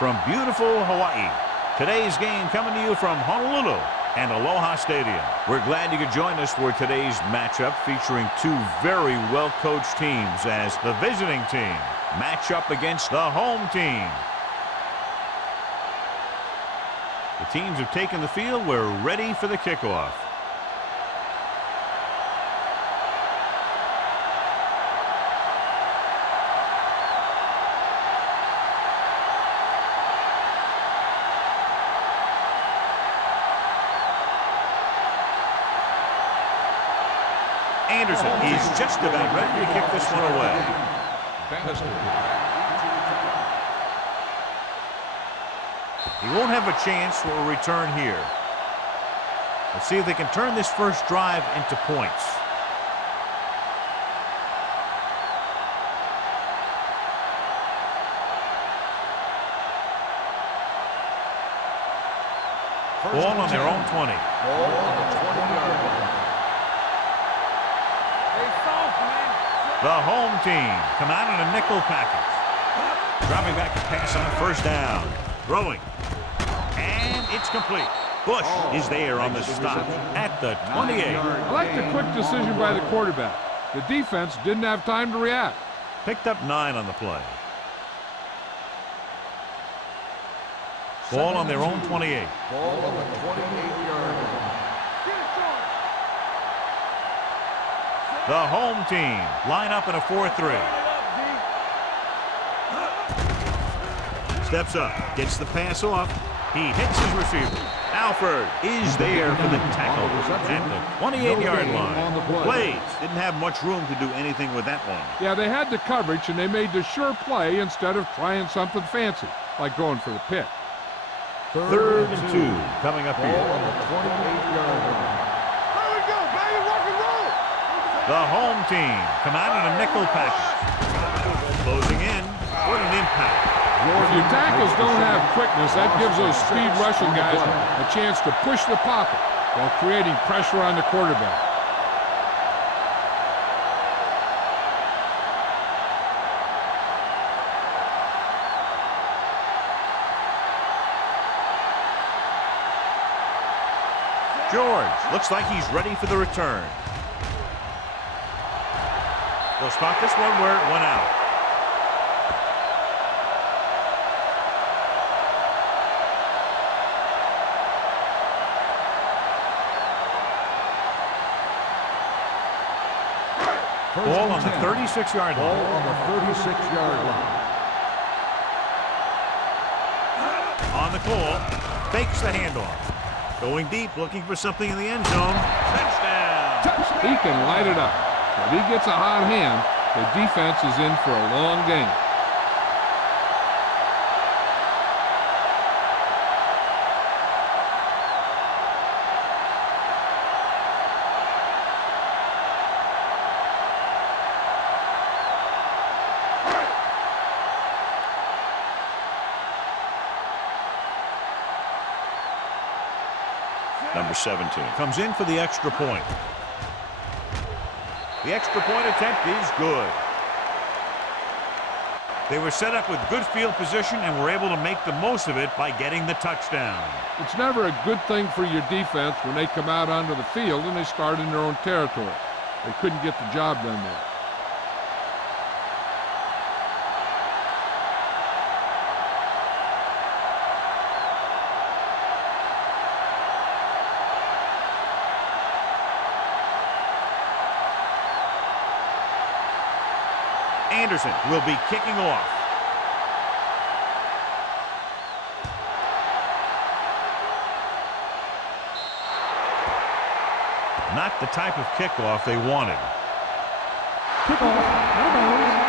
from beautiful Hawaii. Today's game coming to you from Honolulu and Aloha Stadium. We're glad you could join us for today's matchup featuring two very well-coached teams as the visiting team match up against the home team. The teams have taken the field. We're ready for the kickoff. Anderson is just about ready to kick this one away. He won't have a chance for a return here. Let's see if they can turn this first drive into points. Ball on their own 20. Ball on the 20-yard line. The home team come out in a nickel package. Dropping back to pass on first down. Throwing. And it's complete. Bush is there on the stop at the 28. I like the quick decision by the quarterback. The defense didn't have time to react. Picked up 9 on the play. Ball on their own 28. Ball on the 28-yard line. The home team line up in a 4-3. Steps up, gets the pass off. He hits his receiver. Alford is there for the tackle at the 28-yard line. Plays didn't have much room to do anything with that one. Yeah, they had the coverage, and they made the sure play instead of trying something fancy, like going for the pick. Third and 2 coming up here. Ball on the 28-yard line. The home team come out in a nickel package. Closing in. What an impact. If your tackles don't have quickness, that gives those speed rushing guys a chance to push the pocket while creating pressure on the quarterback. George looks like he's ready for the return. They'll spot this one where it went out. Ball on the 36-yard line. Ball on the 36-yard line. On the call, fakes the handoff. Going deep, looking for something in the end zone. Touchdown! He can light it up. If he gets a hot hand, the defense is in for a long game. Number 17 comes in for the extra point. The extra point attempt is good. They were set up with good field position and were able to make the most of it by getting the touchdown. It's never a good thing for your defense when they come out onto the field and they start in their own territory. They couldn't get the job done there. Anderson will be kicking off. Not the type of kickoff they wanted.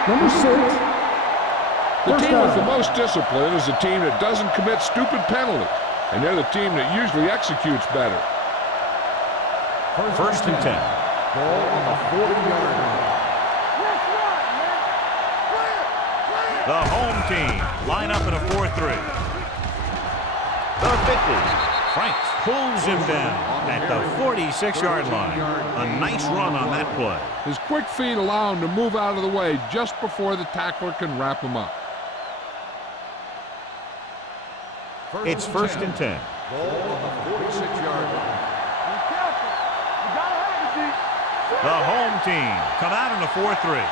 Number 6. The team with the most discipline is the team that doesn't commit stupid penalties, and they're the team that usually executes better. First and 10. Ball on the 40-yard line. The home team line up in a 4-3. The 50. Franks pulls him down at the 46-yard line. A nice run on that play. His quick feet allow him to move out of the way just before the tackler can wrap him up. It's first and 10. Ball on the 46-yard line. The home team come out in a 4-3.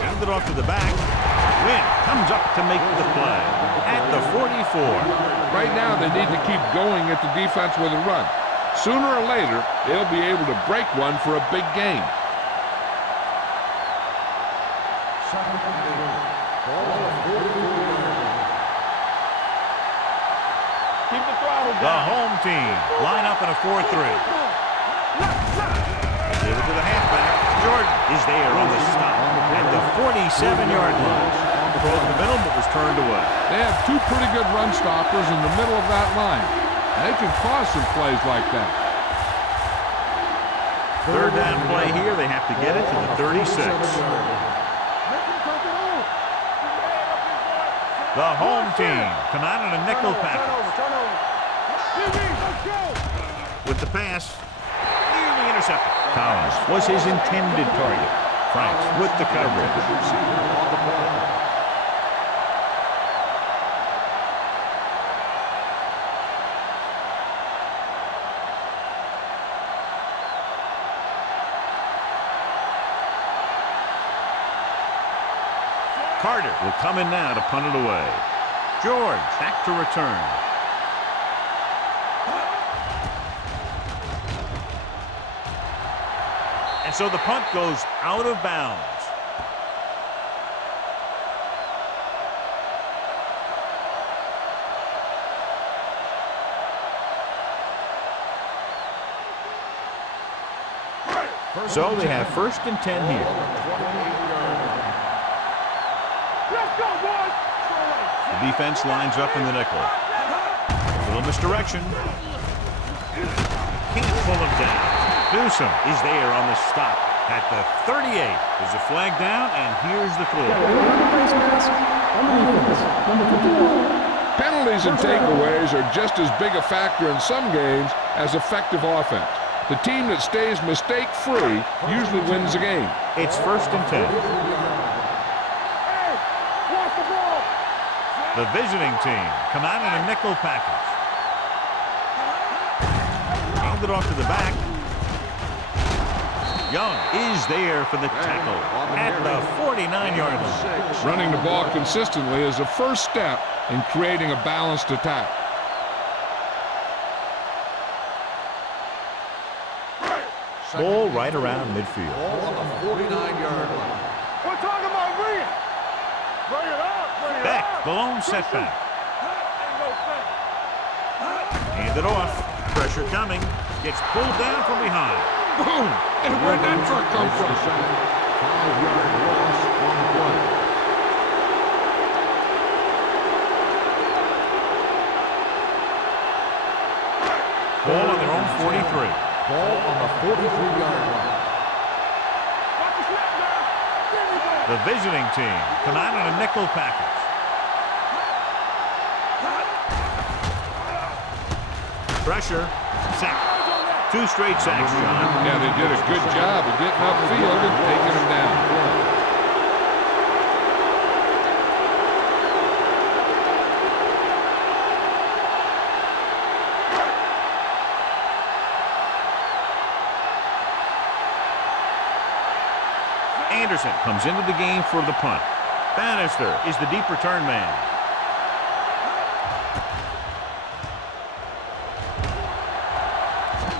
Hand it off to the back. Wynn comes up to make the play at the 44. Right now, they need to keep going at the defense with a run. Sooner or later, they'll be able to break one for a big gain. Second and 8. Ball on the 44-yard line. Keep the throttle The down. home team line up in a 4-3. Give it to the halfback. Jordan is there on the stop at the 47-yard line. Throw in the middle, but was turned away. They have two pretty good run stoppers in the middle of that line. They can cause some plays like that. Third down play here. They have to get it to the 36. The home team come out in a nickel package. With the pass, nearly intercepted. Collins was his intended target. Franks with the coverage. Carter will come in now to punt it away. George back to return. And so the punt goes out of bounds. So they have first and 10 here. The defense lines up in the nickel. A little misdirection. Can't pull him down. Newsom is there on the stop at the 38. There's a flag down, and here's the clear. Penalties and takeaways are just as big a factor in some games as effective offense. The team that stays mistake-free usually wins the game. It's first and 10. The visiting team come out in a nickel package. Hand it off to the back. Young is there for the tackle at the 49-yard line. Running the ball consistently is the first step in creating a balanced attack. Ball right around midfield. Ball on the 49-yard line. We're talking about bring it. Bring it up. Bring it Beck, up. the lone setback. Ain't no thing. Hand it off. Pressure coming. Gets pulled down from behind. Boom! And where'd that truck come from? 5-yard loss on the play. Ball on their own 43. Ball on the 43-yard line. The visiting team come out in a nickel package. Pressure. Sack. 2 straight sacks, John. Yeah, they did a good job of getting upfield and taking them down. Anderson comes into the game for the punt. Bannister is the deep return man.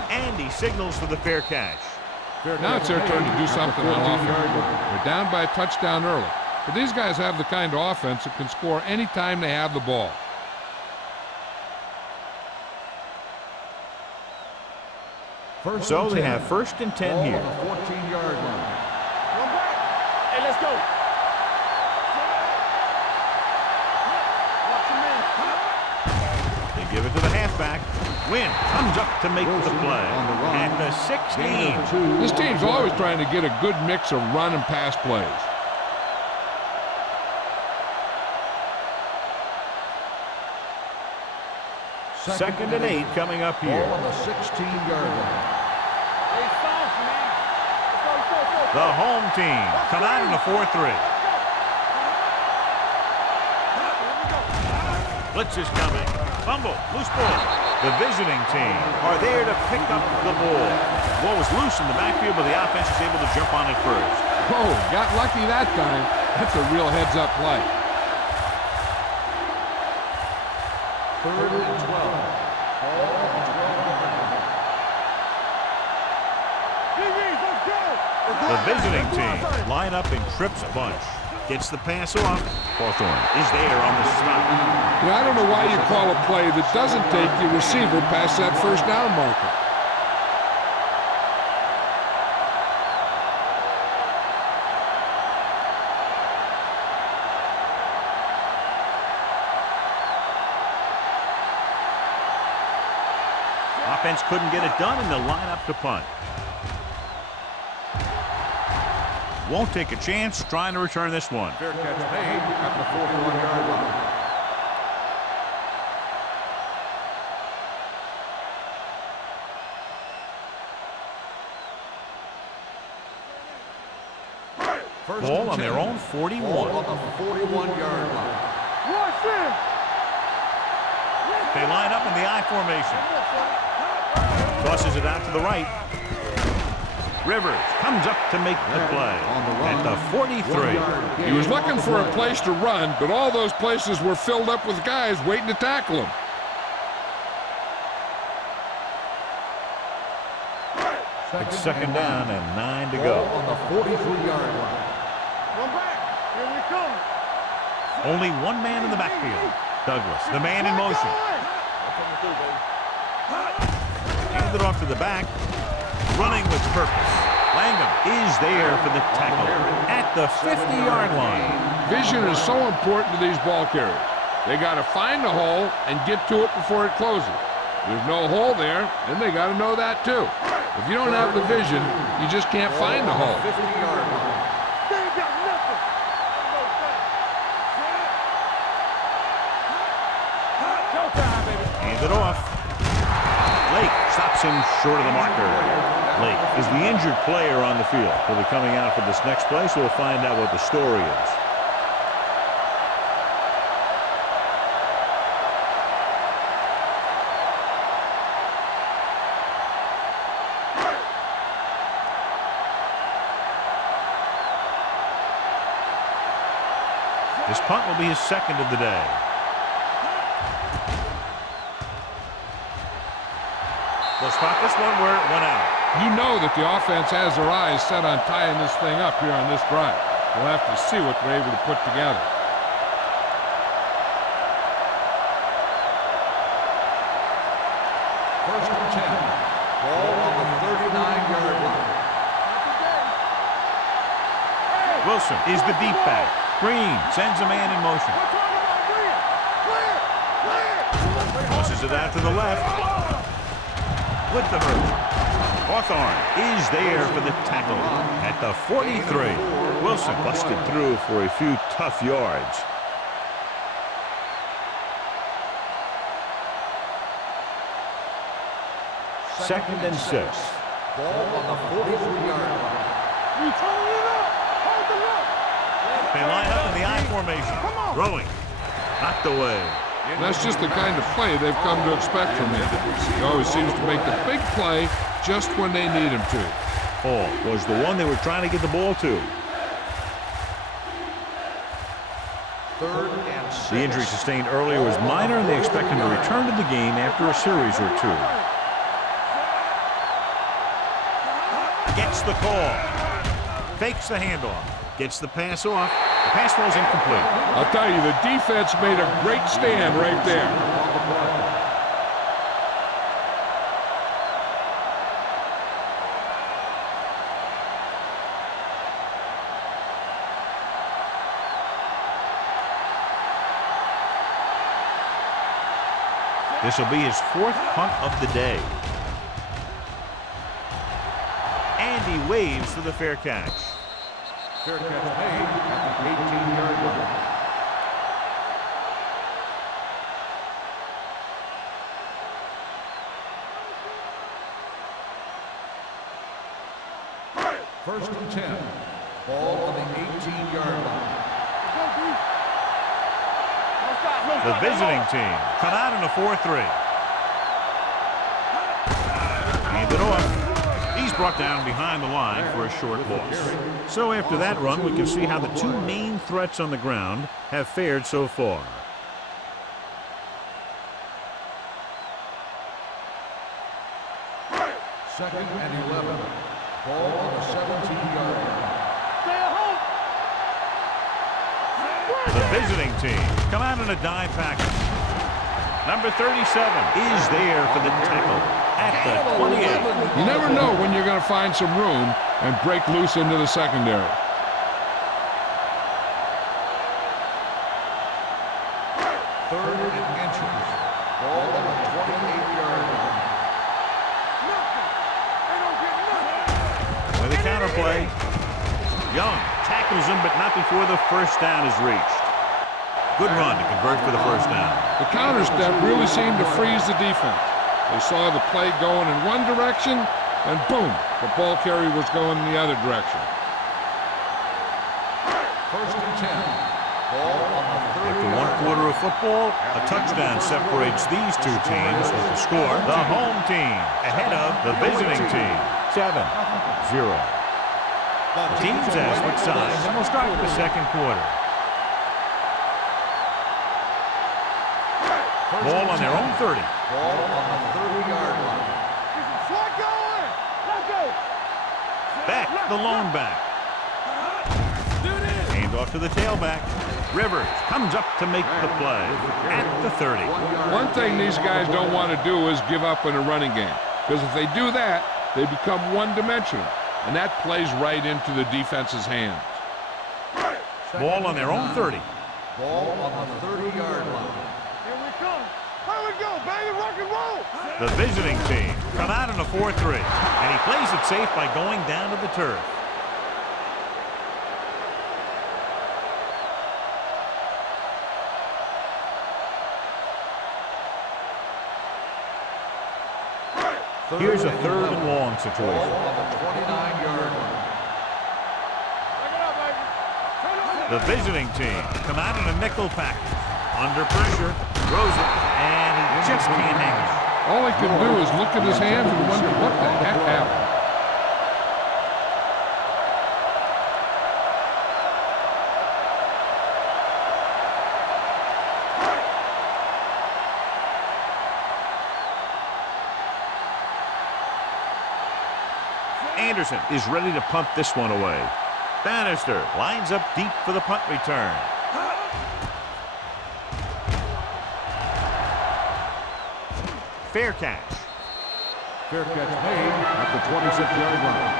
And he signals for the fair catch. Now it's their turn to do something on offense. They're down by a touchdown early. But these guys have the kind of offense that can score any time they have the ball. So they have first and 10 here. Ball on the 14-yard line. Hey, let's go. They give it to the halfback. Wynn comes up to make the play at the 16. This team's always trying to get a good mix of run and pass plays. Second and 8 coming up Ball here. on the 16-yard line. Hey, soft, man. Let's go. The home team come out in a 4-3. Blitz is coming. Fumble. Loose ball. The visiting team are there to pick up the ball. The ball was loose in the backfield, but the offense is able to jump on it first. Oh, got lucky that time. That's a real heads-up play. 3rd and 12. Ball on the 12-yard line. The visiting team line up in trips bunch. Gets the pass off. Hawthorne is there on the stop. Yeah, I don't know why you call a play that doesn't take your receiver past that first down marker. Offense couldn't get it done, and they'll line up to punt. Won't take a chance trying to return this one. Fair catch made at the 41-yard line. Ball on their own 41. Ball on the 41-yard line. Watch it! They line up in the I formation. Tosses it out to the right. Rivers comes up to make the play at the 43. He was looking for a place to run, but all those places were filled up with guys waiting to tackle him. It's second down and 9 to go. On the 43-yard line. Come back! Here we come! Only one man in the backfield. Douglas, the man in motion. Hand it off to the back. Running with purpose. Langham is there for the tackle at the 50-yard line. Vision is so important to these ball carriers. They got to find the hole and get to it before it closes. There's no hole there, and they got to know that too. If you don't have the vision, you just can't find the hole. 50-yard line. They ain't got nothing! Showtime, baby! Hand it off. Lake stops him short of the marker. Lake is the injured player on the field. He'll be coming out for this next play, so we'll find out what the story is. This punt will be his second of the day. They'll spot this one where it went out. You know that the offense has their eyes set on tying this thing up here on this drive. We'll have to see what they're able to put together. First and 10. Ball on the 39-yard line. Wilson is the deep back. Green sends a man in motion. Tosses it out to the left. With the version. Hawthorne is there for the tackle at the 43. Wilson busted through for a few tough yards. Second and 6. Ball on the 43-yard line. You turn it up! Hold the look! They line up in the I formation. Throwing. Knocked away. That's just the kind of play they've come to expect from him. He always seems to make the big play just when they need him to. Hall was the one they were trying to get the ball to. 3rd and 6. The injury sustained earlier was minor, and they expect him to return to the game after a series or two. Gets the call. Fakes the handoff. Gets the pass off. The pass falls incomplete. I'll tell you, the defense made a great stand right there. This will be his 4th punt of the day. And he waves for the fair catch. Fair catch made at the 18-yard line. First and 10. Ball on the 18-yard line. The visiting team come out in a 4-3. Hand it off. He's brought down behind the line for a short loss. So after that run, we can see how the two main threats on the ground have fared so far. Second and 11. Ball on the 17-yard line. The visiting team come out in a dive package. Number 37 is there for the tackle at the 28. You never know when you're going to find some room and break loose into the secondary. Third and inches. Ball on the 28-yard line. With a counterplay, Young tackles him, but not before the first down is reached. Good run to convert for the first down. The counter step really seemed to freeze the defense. They saw the play going in one direction, and boom, the ball carrier was going in the other direction. First and 10. Ball on the 30. After one quarter of football, a touchdown separates these two teams with the score. The home team ahead of the visiting team. 7-0. Teams as with sides, and we'll start with the second quarter. Ball on their own 30. Ball on the 30-yard line. Back, the lone back. Hand off to the tailback. Rivers comes up to make the play at the 30. One thing these guys don't want to do is give up in a running game, because if they do that, they become one-dimensional, and that plays right into the defense's hands. Ball on their own 30. Ball on the 30-yard line. Here we come. Here we go, baby. Rock and roll. The visiting team come out in a 4-3, and he plays it safe by going down to the turf. Here's a third and long situation. Ball on the 29-yard line. The visiting team come out in a nickel package. Under pressure, throws it, and he just can't hang it. All he can do is look at his hands and wonder what the heck happened. Anderson is ready to punt this one away. Bannister lines up deep for the punt return. Fair catch. Fair catch made at the 26-yard line.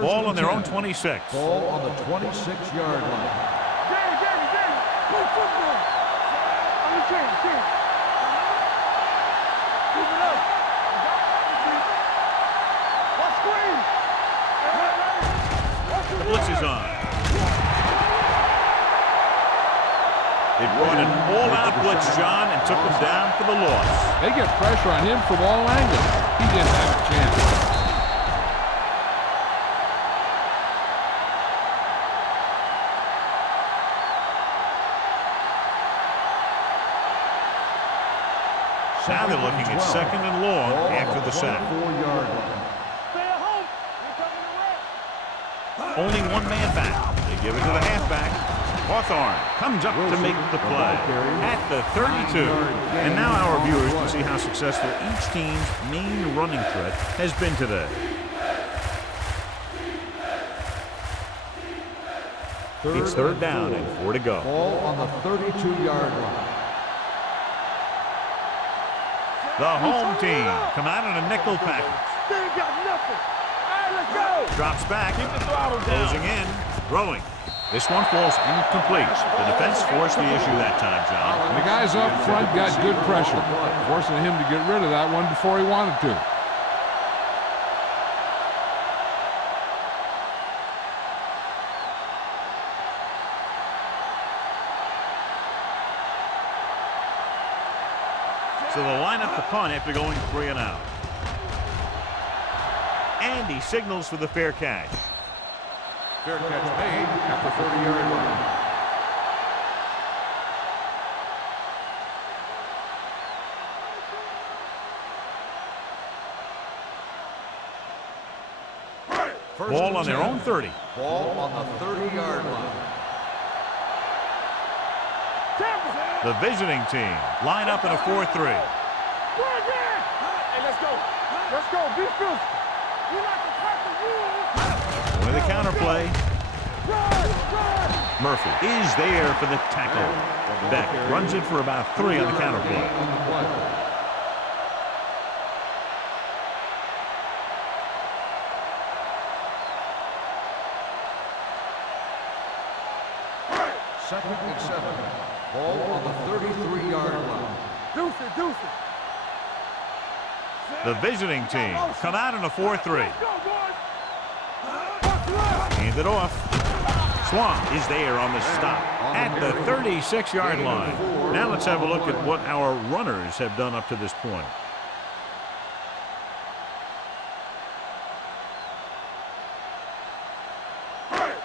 Ball on their own 26. Ball on the 26-yard line. Play football. On the team. Keep it up. Watch screen. The blitz is on. They brought an all-out blitz, John, and took him down for the loss. They get pressure on him from all angles. He didn't have a chance. Now they're looking at second and long after the sack. Stay at home. You're coming to Only one man back. They give it to the halfback. Hawthorne comes up to make the play at the 32. And now our viewers can see how successful each team's main running threat has been today. It's third down and 4 to go. Ball on the 32-yard line. The home team come out in a nickel package. They ain't got nothing. All right, let's go. Drops back. Keep the throttle down. Closing in. Throwing. This one falls incomplete. The defense forced the issue that time, John. And the guys up front got good pressure, forcing him to get rid of that one before he wanted to. So they'll line up the punt after going 3 and out. And he signals for the fair catch. Fair catch made at the 30-yard line. Ball on their own 30. Ball on the 30-yard line. The visiting team line up in a 4-3. Hey, let's go. Let's go. Be physical. We like to cut the rules. With the counterplay, Run, run. Murphy is there for the tackle. Beck runs it for about 3 on the counterplay. Second and 7. Ball on the 33-yard line. Deuce it, deuce it. The visiting team come out in a 4-3. Let's go, boys. Hand it off. Swamp is there on the stop at the 36-yard line. Now let's have a look at what our runners have done up to this point.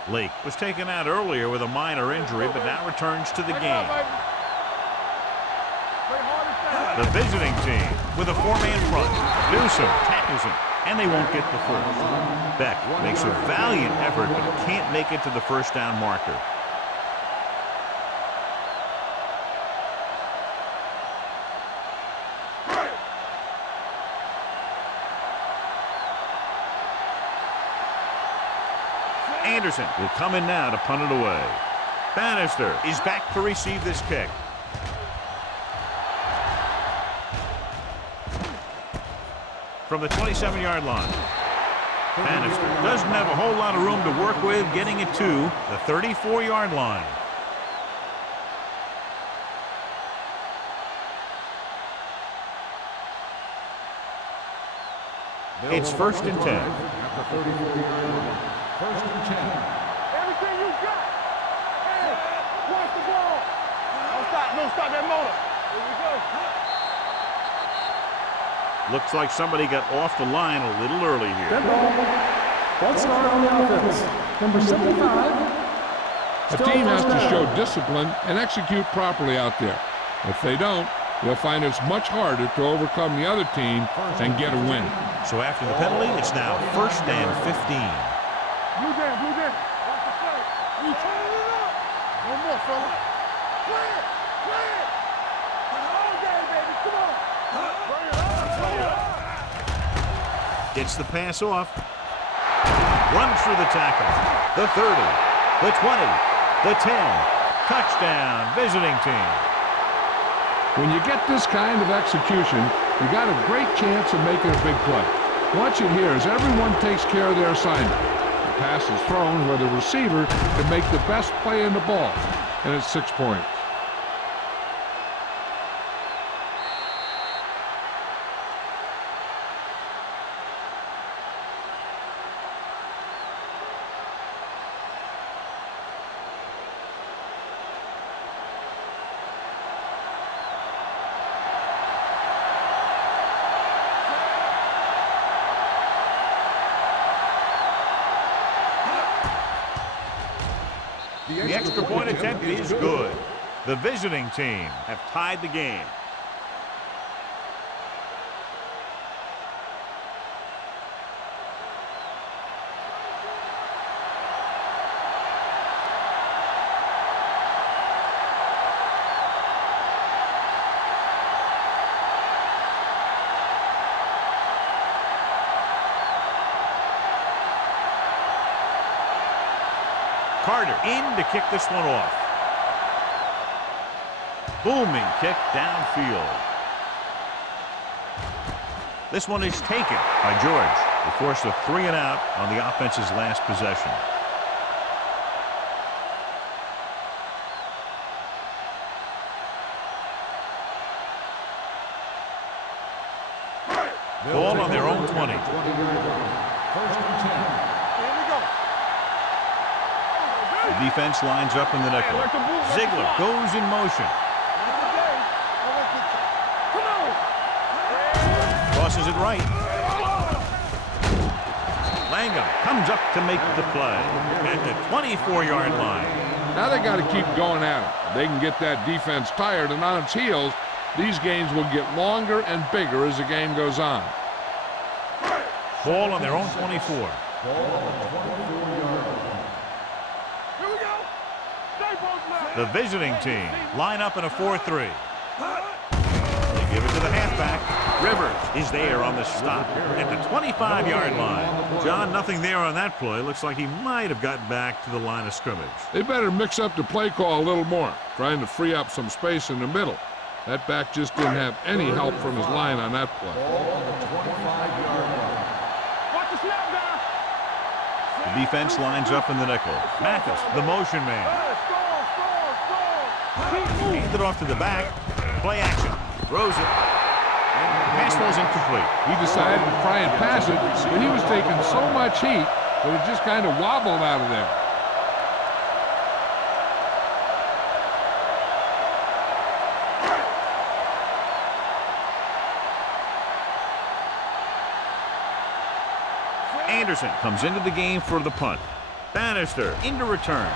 Lake was taken out earlier with a minor injury, but now returns to the game. The visiting team with a 4-man front. Newsom tackles him, and they won't get the first. Beck makes a valiant effort, but can't make it to the first down marker. Anderson will come in now to punt it away. Bannister is back to receive this kick. From the 27-yard line. Bannister doesn't have a whole lot of room to work with, getting it to the 34-yard line. It's 1st and 10. At the 34-yard line. 1st and 10. Everything you got. Hey, watch the ball. Don't stop that motor. Here we go. Looks like somebody got off the line a little early here. Dead ball. Let's start on the offense. Number 75. A team has to show discipline and execute properly out there. If they don't, they'll find it's much harder to overcome the other team and get a win. So after the penalty, it's now 1st and 15. Blue down, blue down. Watch the play. You turn it up. No more, fella. Play it, play it. All day, baby. Come on. Bring it on, bring it on. Gets the pass off. Runs through the tackle. The 30, the 20, the 10. Touchdown, visiting team. When you get this kind of execution, you got a great chance of making a big play. Watch it here as everyone takes care of their assignment. The pass is thrown where the receiver can make the best play in the ball, and it's 6 points. The extra point attempt is good. The visiting team have tied the game. Carter in to kick this one off. Booming kick downfield. This one is taken by George. They forced a 3 and out on the offense's last possession. Ball on their own 20. 1st and 10. Here we go. The defense lines up in the nickel. Ziegler goes in motion. Come on. Crosses it right. Wilson comes up to make the play at the 24-yard line. Now they got to keep going at it. They can get that defense tired and on its heels. These games will get longer and bigger as the game goes on. Ball on their own 24. Here we go. Stay both left. The visiting team line up in a 4-3. They give it to the halfback. Rivers is there on the stop at the 25-yard line. John, nothing there on that play. Looks like he might have gotten back to the line of scrimmage. They better mix up the play call a little more, trying to free up some space in the middle. That back just didn't have any help from his line on that play. Watch the snap down. The defense lines up in the nickel. Mathis, the motion man. Hands it off to the back. Play action. Throws it. Pass falls incomplete. He decided to try and pass it, but he was taking so much heat that it just kind of wobbled out of there. Anderson comes into the game for the punt. Bannister into return.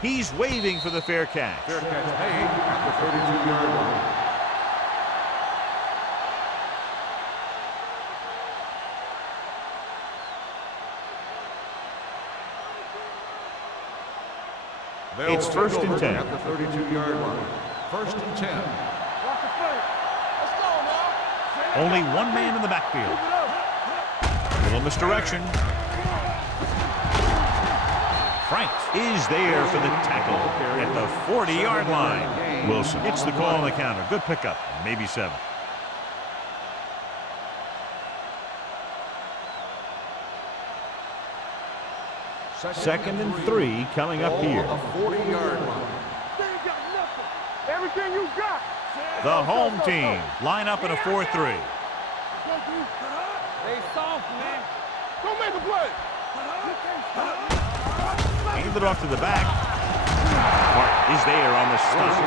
He's waving for the fair catch. Fair catch made at the 32-yard line. It's first and 10. At the 32-yard line. First and 10. Watch the play. Let's go, now. Only one man in the backfield. Little misdirection. Franks is there for the tackle at the 40-yard line. Wilson gets the call on the counter. Good pickup. Maybe 7. Second and 3 coming up here. 40-yard line. They ain't got nothing. Everything you got. The home team line up in a 4-3. They soft, man. Don't make a play. Hands it off to the back. Mark is there on the stop.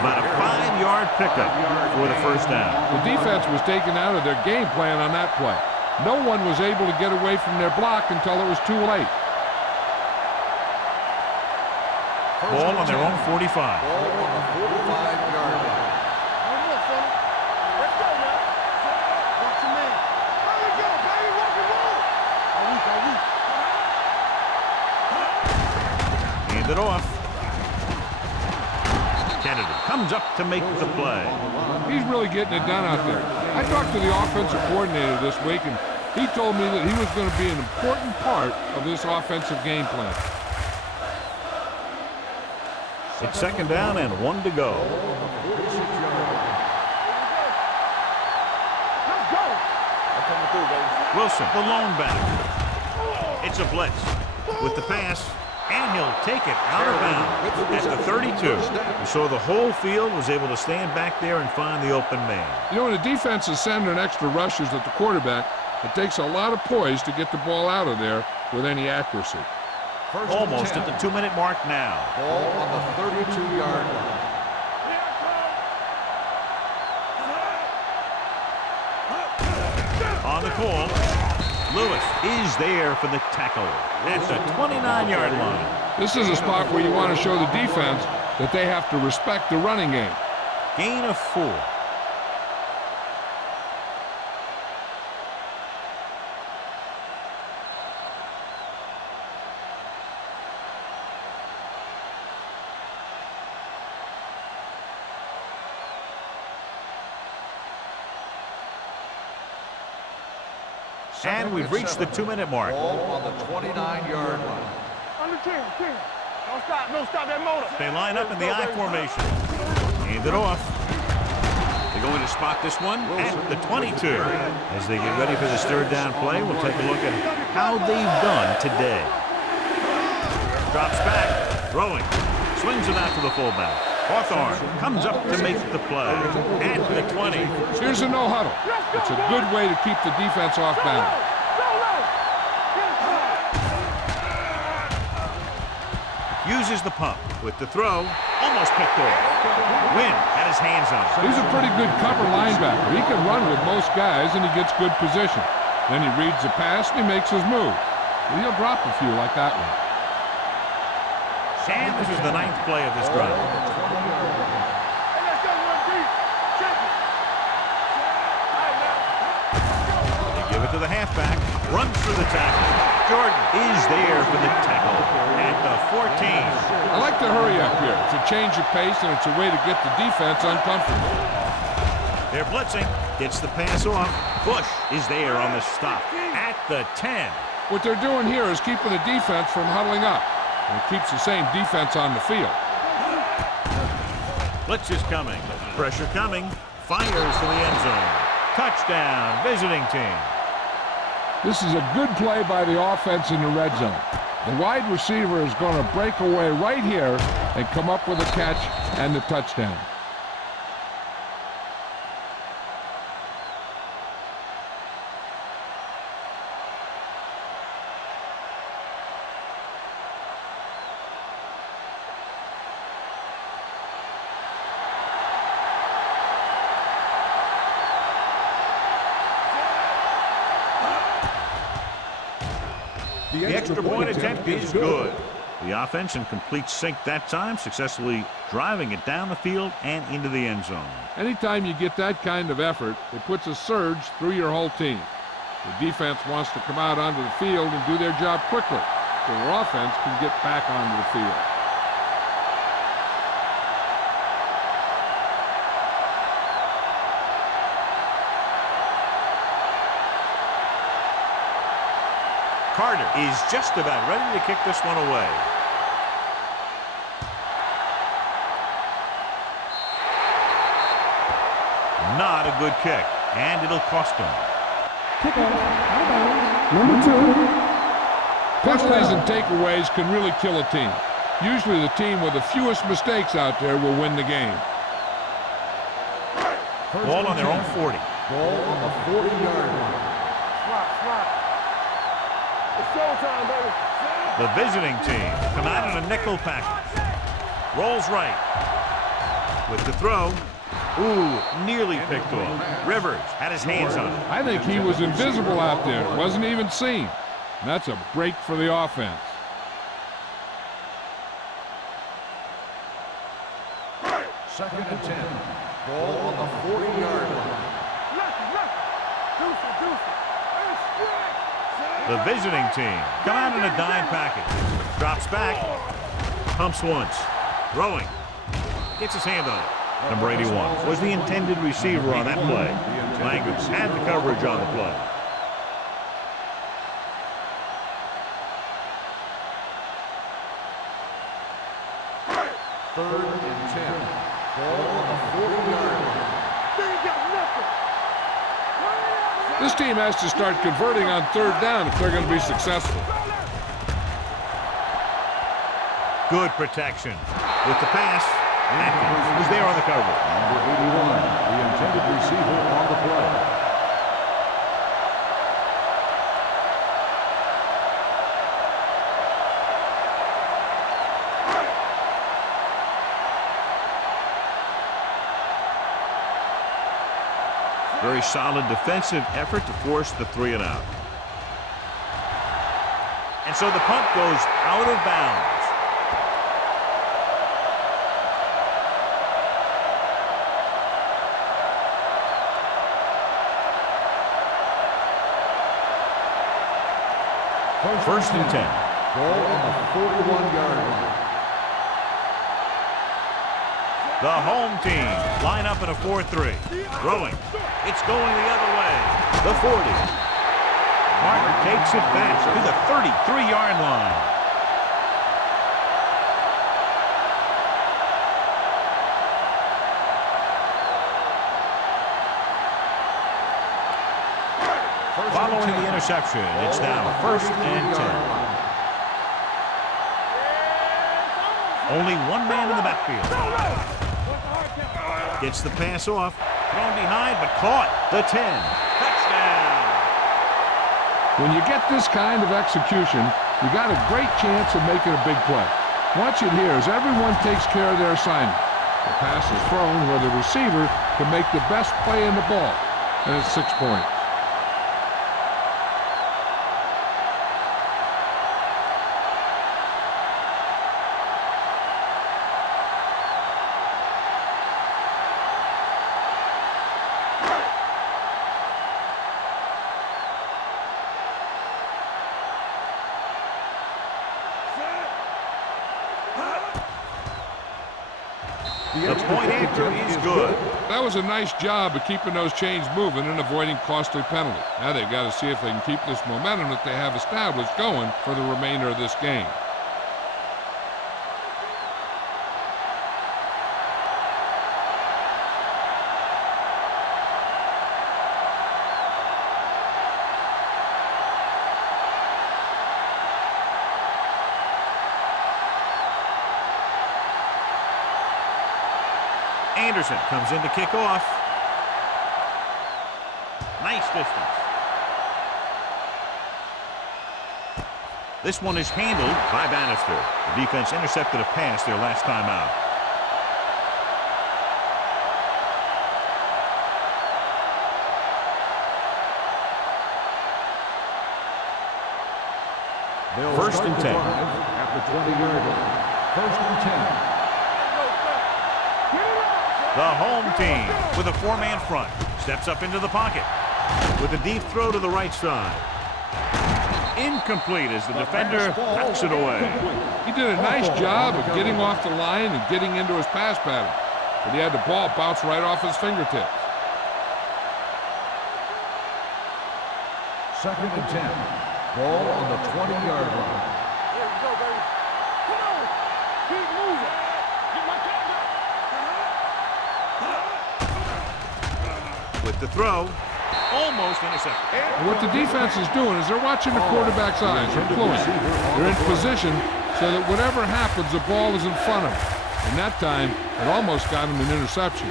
About a 5-yard pickup for the first down. The defense was taken out of their game plan on that play. No one was able to get away from their block until it was too late. Ball on their own 45. Ball on the 45-yard line. One more, fella. Let's go, man. Watch your man. There we go, baby. Rock and roll. Hand it off. Kennedy comes up to make the play. He's really getting it done out there. I talked to the offensive coordinator this week, and he told me that he was going to be an important part of this offensive game plan. It's second down and 1 to go. Let's go. Wilson, the lone back. It's a blitz with the pass, and he'll take it out of bounds at the 32. So the whole field was able to stand back there and find the open man. You know, when the defense is sending extra rushers at the quarterback, it takes a lot of poise to get the ball out of there with any accuracy. Almost at the 2-minute mark now. Ball on the 32-yard line. On the call, Lewis is there for the tackle at the 29-yard line. This is a spot where you want to show the defense that they have to respect the running game. Gain of 4. And we've reached the 2-minute mark. Ball on the 29-yard line. Under 10. Don't stop. Don't stop that motor. They line up in the I formation. Hand it off. They're going to spot this one at the 22. As they get ready for this third down play, we'll take a look at how they've done today. Drops back, throwing, swings it out to the fullback. Hawthorne comes up to make the play at the 20. Here's a no huddle. It's a good way to keep the defense off balance. Uses the pump with the throw, almost picked off. Wynn had his hands on it. He's a pretty good cover linebacker. He can run with most guys, and he gets good position. Then he reads the pass and he makes his move. He'll drop a few like that one. And this is the 9th play of this drive. Hey, let's go, one deep. Check it. All right, now. They give it to the halfback. Runs through the tackle. Jordan is there for the tackle at the 14. I like the hurry up here. It's a change of pace and it's a way to get the defense uncomfortable. They're blitzing. Gets the pass off. Bush is there on the stop at the 10. What they're doing here is keeping the defense from huddling up. And it keeps the same defense on the field. Blitz is coming. Pressure coming. Fires to the end zone. Touchdown, visiting team. This is a good play by the offense in the red zone. The wide receiver is going to break away right here and come up with a catch and the touchdown. The extra point attempt is good. The offense in complete sync that time, successfully driving it down the field and into the end zone. Anytime you get that kind of effort, it puts a surge through your whole team. The defense wants to come out onto the field and do their job quickly, so their offense can get back onto the field. Carter is just about ready to kick this one away. Not a good kick, and it'll cost him. Kickoff, out of bounds, number 2. Penalties and takeaways can really kill a team. Usually the team with the fewest mistakes out there will win the game. Ball on their own 40. Ball on the 40-yard line. Slot. It's showtime, baby. The visiting team come out in a nickel package. Rolls right. With the throw. Ooh, nearly picked off. Rivers had his hands on it. I think he was invisible out there. Wasn't even seen. And that's a break for the offense. Second and 10. Ball on the 40-yard line. The visiting team come out in a dime package. Drops back. Pumps once. Throwing. Gets his hand on it. Number 81 was the intended receiver on that play. Langus had the coverage on the play. Third and 10. Ball on the 40-yard line. This team has to start converting on third down if they're going to be successful. Good protection. With the pass, Atkins was there on the coverage. Number 81, the intended receiver on the play. Very solid defensive effort to force the 3 and out. And so the punt goes out of bounds. First and 10. Ball on the 41-yard line. The home team line up in a 4-3. Throwing. It's going the other way. The 40. Martin takes it back to the 33-yard line. Following the interception, it's now first and 10. Only one man in the backfield. Gets the pass off. Thrown behind, but caught. The 10. Touchdown. When you get this kind of execution, you got a great chance of making a big play. Watch it here as everyone takes care of their assignment. The pass is thrown where the receiver can make the best play in the ball, and it's 6 points. The point after is good. That was a nice job of keeping those chains moving and avoiding costly penalties. Now they've got to see if they can keep this momentum that they have established going for the remainder of this game. Anderson comes in to kick off. Nice distance. This one is handled by Bannister. The defense intercepted a pass their last time out. First and 10. At the 20-yard line. First and 10. The home team with a four-man front steps up into the pocket with a deep throw to the right side. Incomplete as the defender knocks it away. He did a nice job of getting off the line and getting into his pass pattern, but he had the ball bounce right off his fingertips. Second and 10. Ball on the 20-yard line. Here we go, baby. Come on. Keep moving. Get my camera. With the throw, almost intercepted. And what the defense is doing is they're watching the quarterback's eyes and fluent. They're in position so that whatever happens, the ball is in front of them. And that time, it almost got him an interception.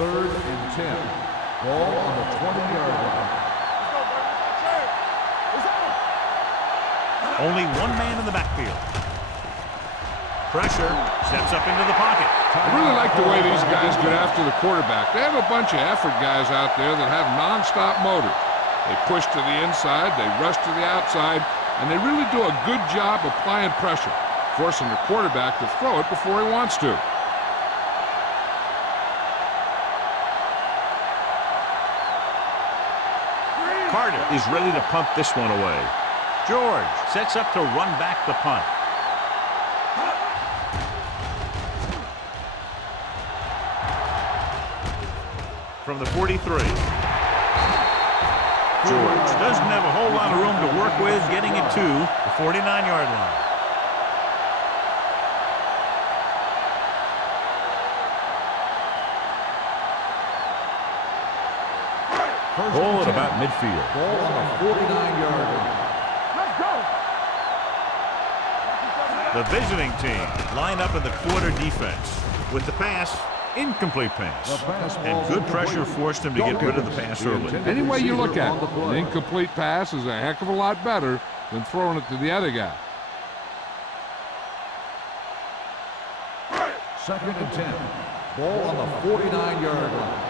Third and 10. Ball on the 20-yard line. Only one man in the backfield. Pressure, steps up into the pocket. I really like the way these guys get after the quarterback. They have a bunch of effort guys out there that have non-stop motors. They push to the inside, they rush to the outside, and they really do a good job applying pressure, forcing the quarterback to throw it before he wants to. Carter is ready to punt this one away. George sets up to run back the punt. From the 43. George doesn't have a whole lot of room to work with, getting it to the 49-yard line. Ball at about midfield. Ball on the 49-yard line. Let's go. The visiting team line up in the quarter defense. With the pass, incomplete pass. And good pressure forced him to get rid of the pass early. Any way you look at it, an incomplete pass is a heck of a lot better than throwing it to the other guy. Second and 10. Ball on the 49-yard line.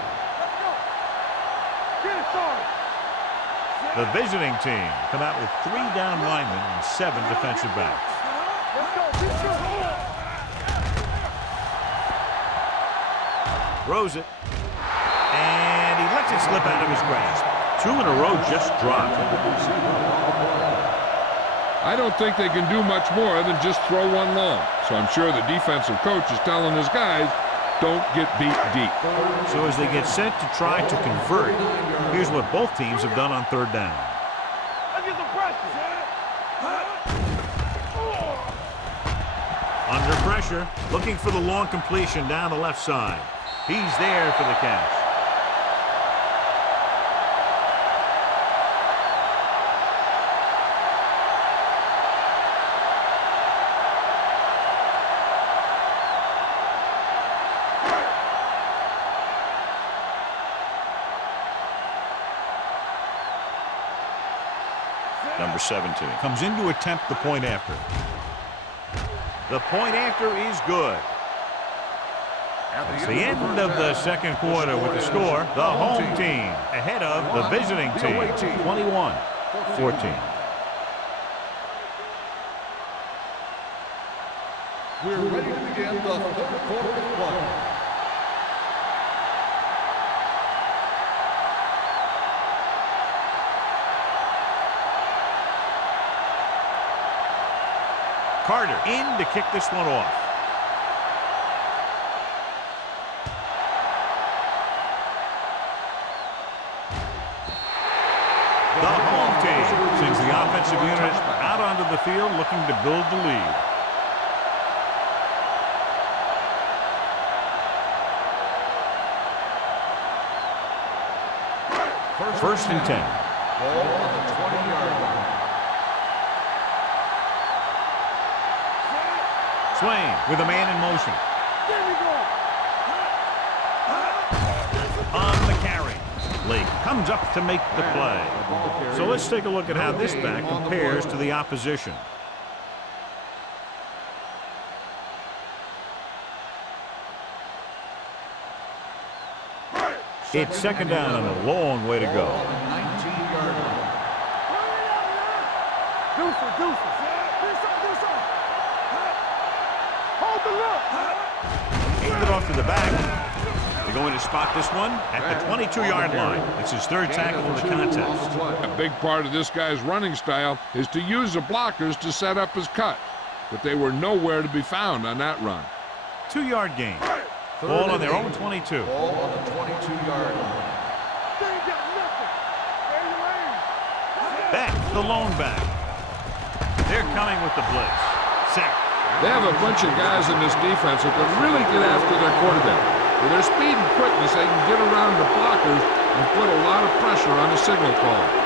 The visiting team come out with 3 down linemen and 7 defensive backs. Throws it. And he lets it slip out of his grasp. 2 in a row just dropped. I don't think they can do much more than just throw one long. So I'm sure the defensive coach is telling his guys, don't get beat deep. So as they get set to try to convert, here's what both teams have done on 3rd down. Let's get some pressure. Under pressure, looking for the long completion down the left side. He's there for the catch. Number 17 comes in to attempt the point after. The point after is good. It's the end of the second quarter with the score. The home team ahead of the visiting team, 21-14. We're ready to begin the 3rd quarter of play. Carter in to kick this one off. change sends the offensive unit out onto the field looking to build the lead. First and 10. Ball on the 20-yard line. Swain with a man in motion. On the carry. Lake comes up to make the play. So let's take a look at how this back compares to the opposition. It's second down and a long way to go. On the 19-yard line. Hand it off to the back. They're going to spot this one at the 22-yard line. It's his third tackle of the contest. A big part of this guy's running style is to use the blockers to set up his cut, but they were nowhere to be found on that run. 2-yard gain. Ball on their own 22. Ball on the 22-yard line. Back, the lone back. They're coming with the blitz. Sack. They have a bunch of guys in this defense that can really get after their quarterback. With their speed and quickness, they can get around the blockers and put a lot of pressure on the signal caller.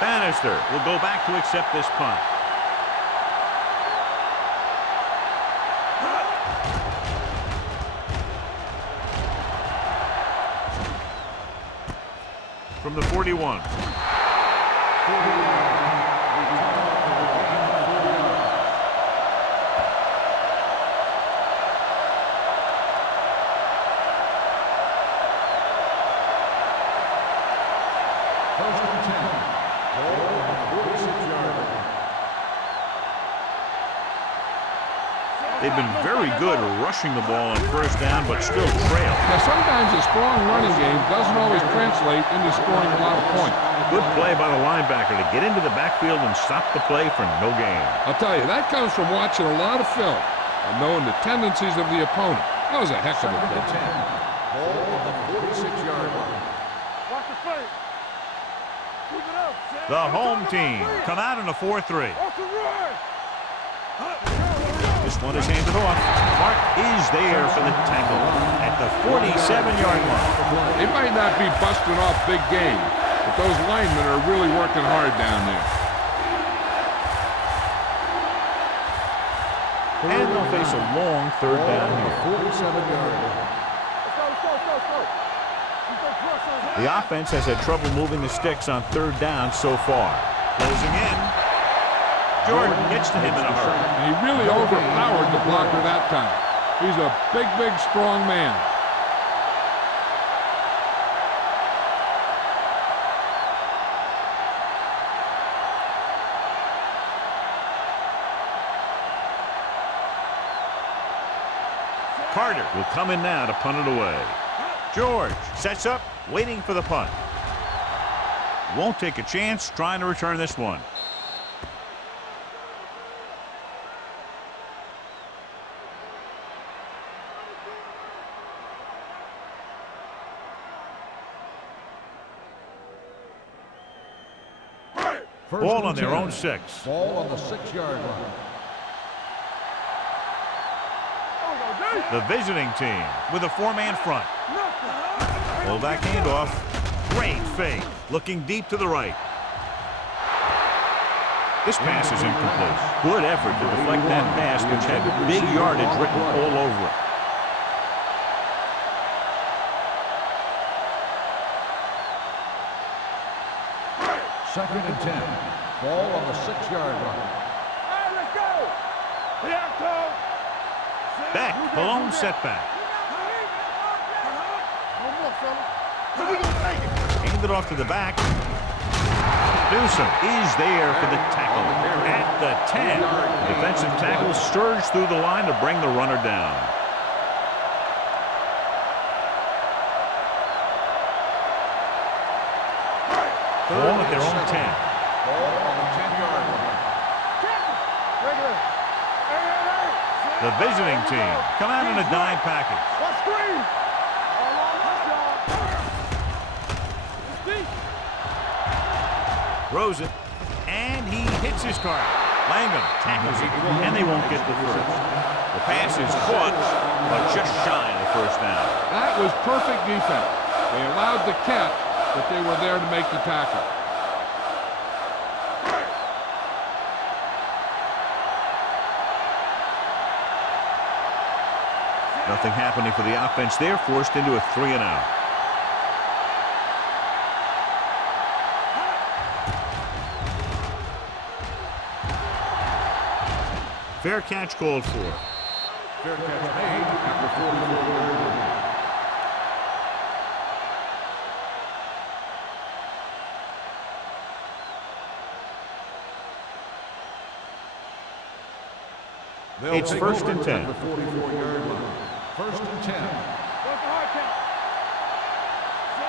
Bannister will go back to accept this punt. From the 41. They've been very good rushing the ball on first down, but still trail. Now, sometimes a strong running game doesn't always translate into scoring a lot of points. Good play by the linebacker to get into the backfield and stop the play for no gain. I'll tell you, that comes from watching a lot of film and knowing the tendencies of the opponent. That was a heck of a play. Ball on the 46-yard line. Watch the play. Keep it up. The home team come out in a 4-3. Off the run. This one is handed off. Mark is there for the tackle at the 47-yard line. They might not be busting off big game, but those linemen are really working hard down there. And they'll face a long third down here. 47-yard line. The offense has had trouble moving the sticks on third down so far. Closing in. Jordan gets to him in a hurry. And he really overpowered the blocker that time. He's a big, big, strong man. Carter will come in now to punt it away. George sets up, waiting for the punt. Won't take a chance trying to return this one. Ball on their own 6. Ball on the 6-yard line. The visiting team with a 4-man front. Fullback handoff. Great fake. Looking deep to the right. This pass is incomplete. Good effort to deflect that pass, which had big yardage written all over it. Second and 10. Ball on the 6-yard line. Let's go. Back, the lone setback. No more, fella. We gonna take it. Hand it off to the back. Newsom is there for the tackle at the 10. The defensive tackle surged through the line to bring the runner down. Ball at their own 10. Ball on the 10-yard line. Regular. Hey. The visiting team come out in a dime package. What screen? Throws it, and he hits his target. Langham tackles it, and they won't get the first. The pass is caught, but just shy of the first down. That was perfect defense. They allowed the catch, but they were there to make the tackle. Nothing happening for the offense there, forced into a 3-and-out. Fair catch called for. Fair catch made after 44 yards. It's first and 10. The 44-yard line. First and 10.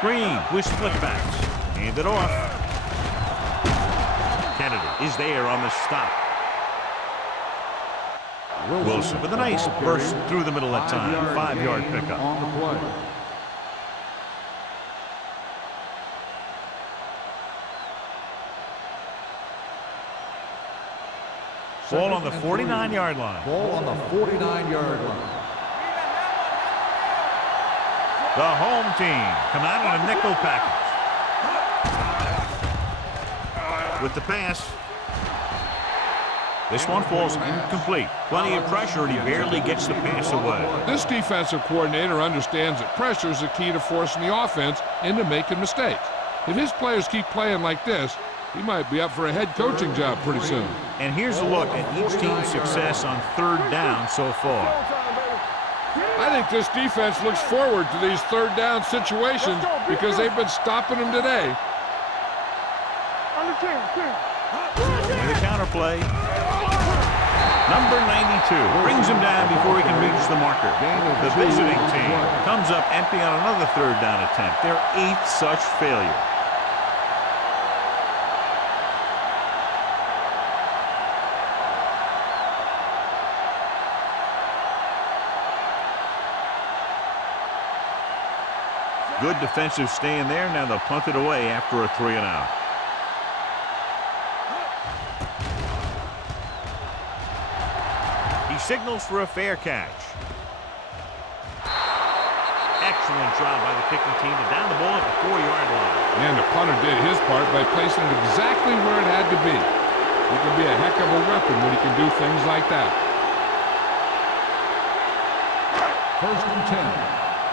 Green with split-backs. Hand it off. Kennedy is there on the stop. Wilson with a nice burst through the middle that time. 5-yard pickup. On the play. Ball on the 49-yard line. Ball on the 49-yard line. The home team come out in a nickel package. With the pass. This one falls incomplete. Plenty of pressure, and he barely gets the pass away. This defensive coordinator understands that pressure is the key to forcing the offense into making mistakes. If his players keep playing like this, he might be up for a head coaching job pretty soon. And here's a look at each team's success on third down so far. I think this defense looks forward to these third down situations because they've been stopping them today. And the counter play. Number 92 brings him down before he can reach the marker. The visiting team comes up empty on another third down attempt. Their 8th such failure. Good defensive stand there. Now they'll punt it away after a 3-and-out. He signals for a fair catch. Excellent job by the kicking team to down the ball at the 4-yard line. And the punter did his part by placing it exactly where it had to be. He can be a heck of a weapon when he can do things like that. First and 10.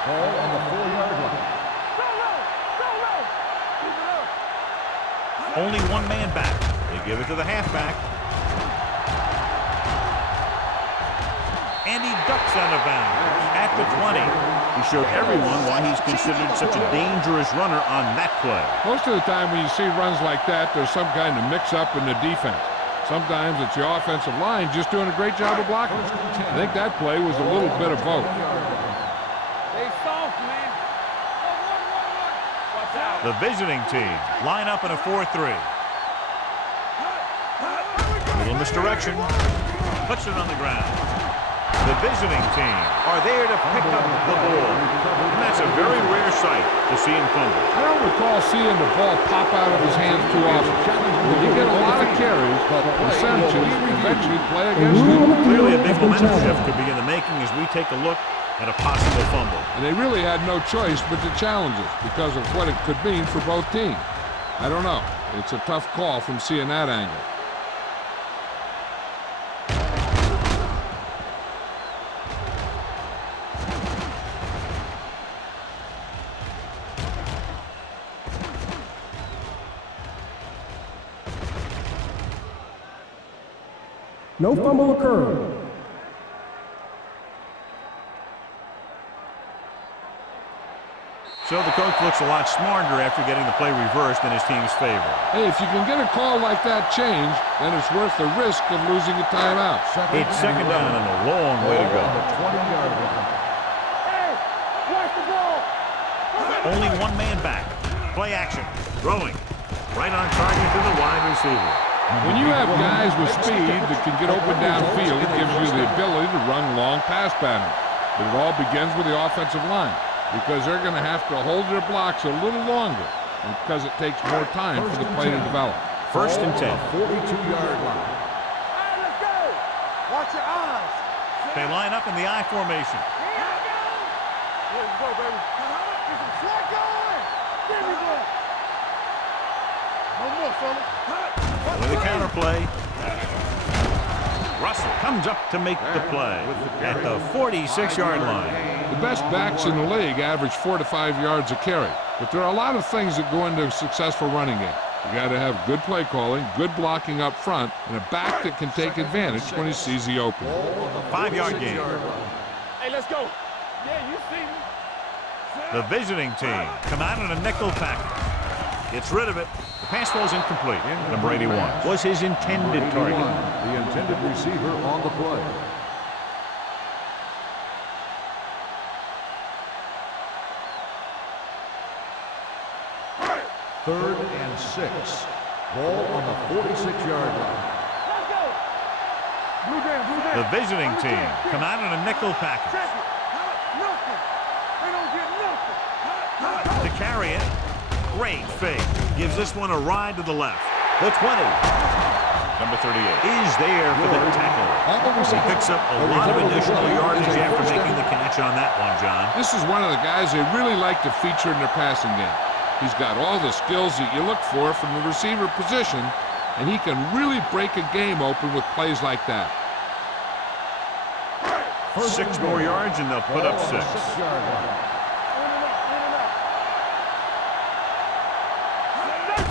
Ball on the 4-yard line. Only one man back. They give it to the halfback. And he ducks out of bounds at the 20. He showed everyone why he's considered such a dangerous runner on that play. Most of the time when you see runs like that, there's some kind of mix-up in the defense. Sometimes it's the offensive line just doing a great job of blocking. I think that play was a little bit of both. The visiting team line up in a 4-3. Little misdirection. Puts it on the ground. The visiting team are there to pick up the ball. And that's a very rare sight to see him fumble. I don't recall seeing the ball pop out of his hands too often. He get a lot of carries, but percentages eventually play against him. Clearly a big momentum shift could be in the making as we take a look at a possible fumble. And they really had no choice but to challenge it because of what it could mean for both teams. I don't know. It's a tough call from seeing that angle. No fumble occurred. So the coach looks a lot smarter after getting the play reversed in his team's favor. Hey, if you can get a call like that changed, then it's worth the risk of losing a timeout. It's second down and a long way to go. The 20-yard line. Hey, watch the ball. Only one man back. Play action. Throwing. Right on target to the wide receiver. When you have guys with speed that can get open downfield, it gives you the ability to run long pass patterns. But it all begins with the offensive line, because they're going to have to hold their blocks a little longer, and because it takes more time for the play to develop. First and 10. 42-yard line. Hey, let's go. Watch your eyes. They line up in the I formation. Let's go, baby. Get some slack going. There we go. No more, fella. With a counterplay. Russell comes up to make the play at the 46-yard line. The best backs in the league average 4 to 5 yards a carry, but there are a lot of things that go into a successful running game. You got to have good play calling, good blocking up front, and a back that can take advantage when he sees the opening. 5-yard gain. Hey, let's go. Yeah, you see me. The visiting team come out in a nickel package. Gets rid of it. The pass falls incomplete. Number 81 was his intended target. The intended receiver on the play. Third and 6. Ball on the 46-yard line. Let's go. Blue down, blue down. The visiting team come out in a nickel package. Check it. Nothing. They don't get nothing. To carry it, great fake. Gives this one a ride to the left. The 20. Number 38 is there for the tackle. He picks up a lot of additional yardage after making the catch on that one, John. This is one of the guys they really like to feature in their passing game. He's got all the skills that you look for from the receiver position, and he can really break a game open with plays like that. 6 more yards and they'll put up 6.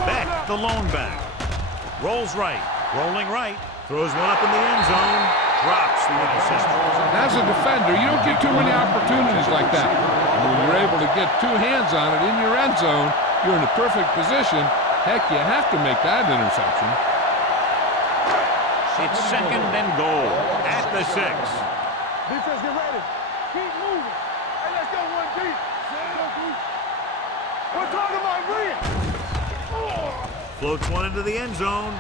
Beck, the lone back. Rolls right, rolling right, throws one up in the end zone, drops the interception. As a defender, you don't get too many opportunities like that. And when you're able to get 2 hands on it in your end zone, you're in a perfect position. Heck, you have to make that interception. It's second and goal at the 6. Defense, get ready. Keep moving. Hey, let's go one deep. We're talking about real. Floats one into the end zone.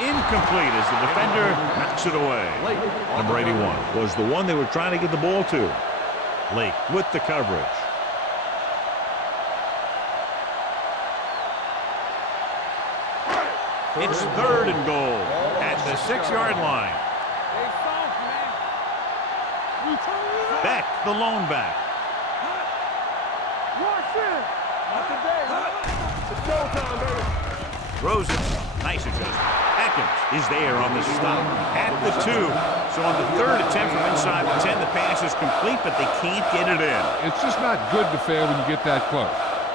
Incomplete as the defender knocks it away. Number 81 was the one they were trying to get the ball to. Lake with the coverage. It's third and goal at the 6-yard line. Hey, soft, man. We turn it up. Beck, the lone back. Watch it. Not today. It's showtime, baby. Throws it. Nice adjustment. Atkins is there on the stop at the 2. So on the third attempt from inside the 10, the pass is complete, but they can't get it in. It's just not good to fail when you get that close.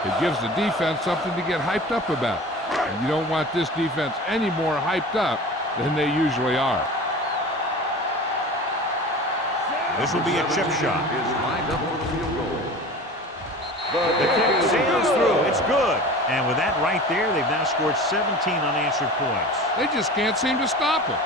It gives the defense something to get hyped up about. And you don't want this defense any more hyped up than they usually are. This will be a chip shot. Is lined up for the field goal. The kick sails through. It's good. And with that right there, they've now scored 17 unanswered points. They just can't seem to stop them.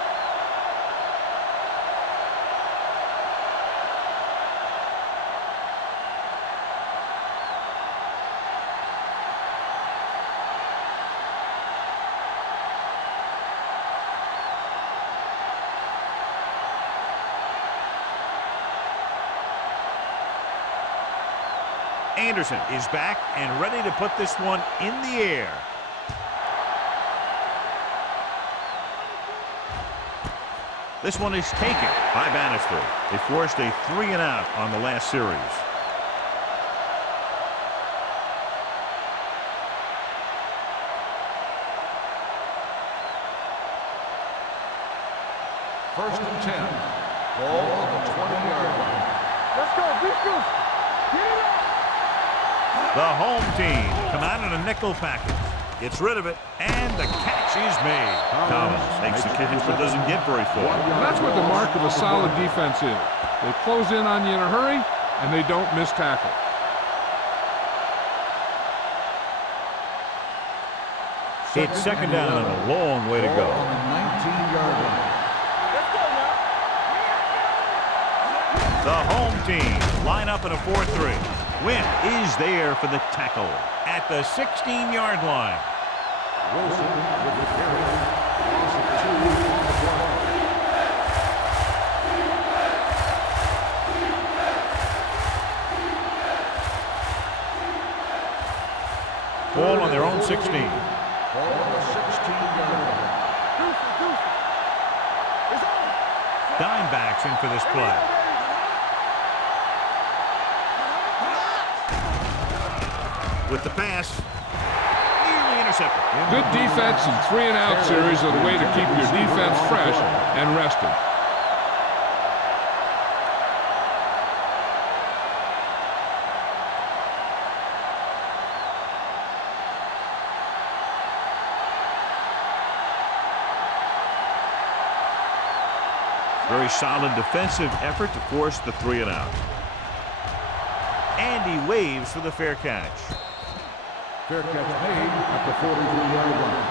Anderson is back and ready to put this one in the air. This one is taken by Bannister. They forced a 3-and-out on the last series. First and 10. Ball on the 20-yard line. Let's go, defense. Get it up. The home team come out in a nickel package. Gets rid of it, and the catch is made. Thomas takes the catch but doesn't get very far. And that's what the mark of a solid defense is. They close in on you in a hurry, and they don't miss tackle. It's second down and a long way to go. On the 19-yard line. Let's go now. The home team line up in a 4-3. Wynn is there for the tackle at the 16-yard line. Wilson with the carry. Loss of Ball on their own 16. Ball on the 16-yard line. Dimebacks in for this play. With the pass, nearly intercepted. Good defense and 3-and-out series are the way to keep your defense fresh and rested. Very solid defensive effort to force the 3-and-out. And he waves for the fair catch. Fair catch made at the 43-yard line.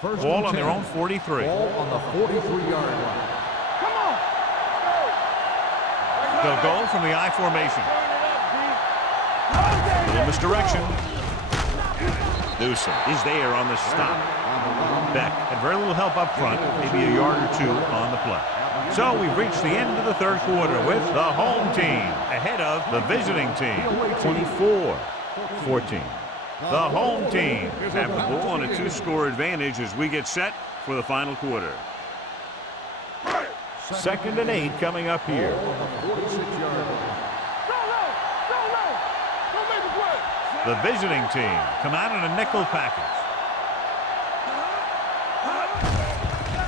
First Ball and on their 10. own 43. Ball on the 43-yard line. Come on. They'll go from the I formation. Little misdirection. Newsom is there on the stop. Beck had very little help up front, maybe a yard or two on the play. So we've reached the end of the third quarter with the home team ahead of the visiting team, 24-14. The home team have the ball on a 2-score advantage as we get set for the final quarter. 2nd and 8 coming up here. The visiting team come out in a nickel package.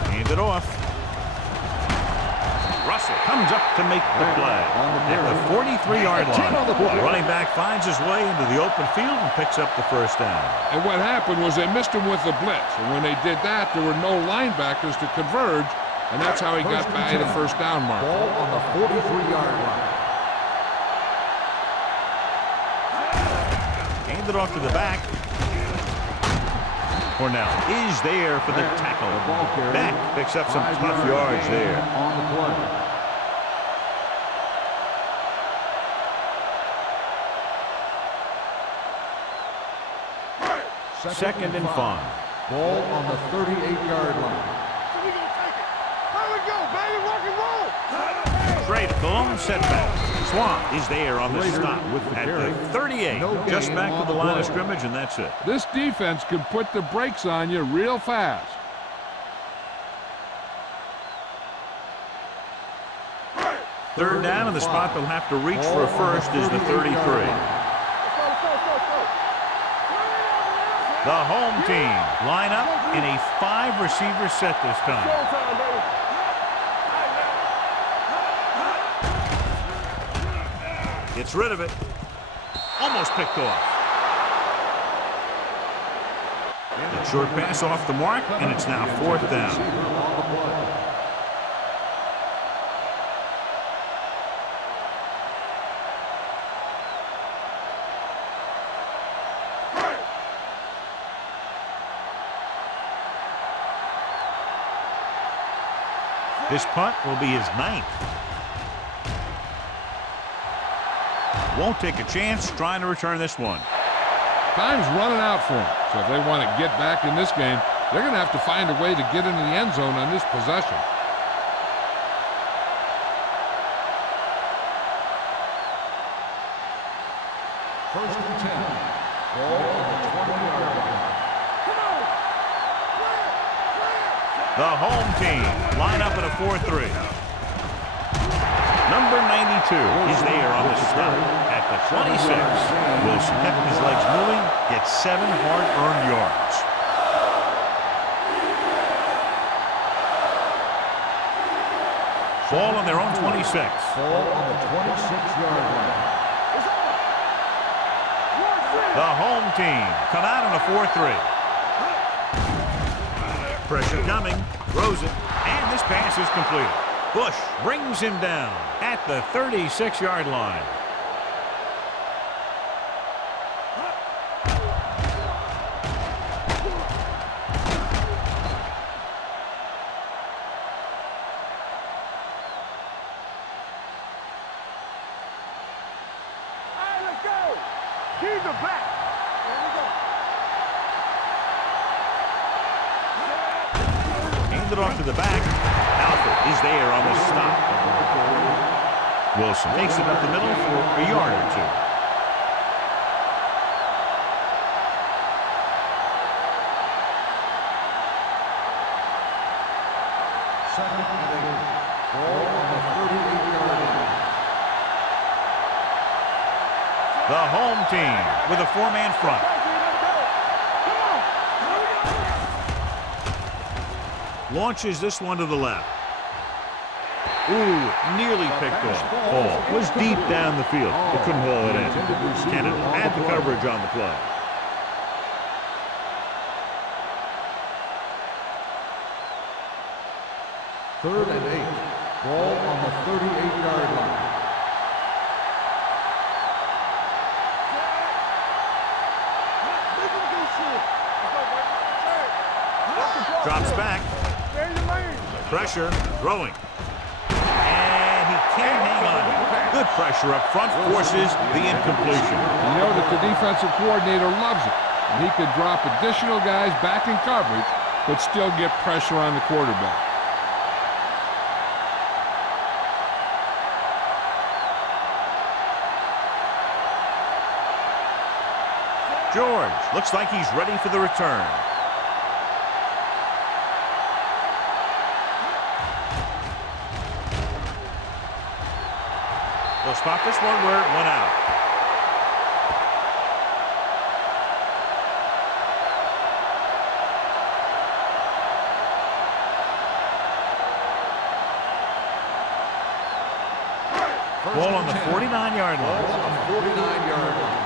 Hand it off. Russell comes up to make the play at the 43-yard line. The running back finds his way into the open field and picks up the first down. And what happened was they missed him with the blitz. And when they did that, there were no linebackers to converge, and that's how he got by the first down mark. Ball on the 43-yard line. Handed off to the back. Cornell is there for the tackle. Beck picks up some tough yards there. On the play. Second and 5. Ball on the 38-yard line. So we gonna take it. Here we go, baby. Rock and roll. Straight at the lone setback. Swan is there on the stop at the 38. Just back to the line of scrimmage, and that's it. This defense can put the brakes on you real fast. Third down, and the spot they'll have to reach for a first is the 33. The home team line up in a 5-receiver set this time. Gets rid of it. Almost picked off. The short pass off the mark, and it's now 4th down. This punt will be his 9th. Won't take a chance trying to return this one. Time's running out for them. So if they want to get back in this game, they're going to have to find a way to get into the end zone on this possession. First and 10. Ball on the 20-yard line. The home team line up in a 4-3. Number 92 is there on the stop at the 26. Wilson kept his legs moving, gets 7 hard-earned yards. Ball on their own 26. Ball on the 26-yard line. The home team come out in a 4-3. Pressure coming, throws it, and this pass is completed. Bush brings him down at the 36-yard line. Handed off to the back. Alford is there on the stop. Wilson takes it up the middle for a yard or two. Second and 8. Ball on the 38-yard line. The home team with a four-man front. Launches this one to the left. Ooh, nearly picked off. Ball was deep down the field. They couldn't haul it in. Kennedy had the coverage on the play. Third and 8. Ball on the 38-yard line. Drops back. Pressure, throwing. And he can't hang on. Good pressure up front forces the incompletion. You know that the defensive coordinator loves it. And he could drop additional guys back in coverage, but still get pressure on the quarterback. George looks like he's ready for the return. They'll spot this one where it went out. Ball on the 49-yard line. Ball on the 49-yard line.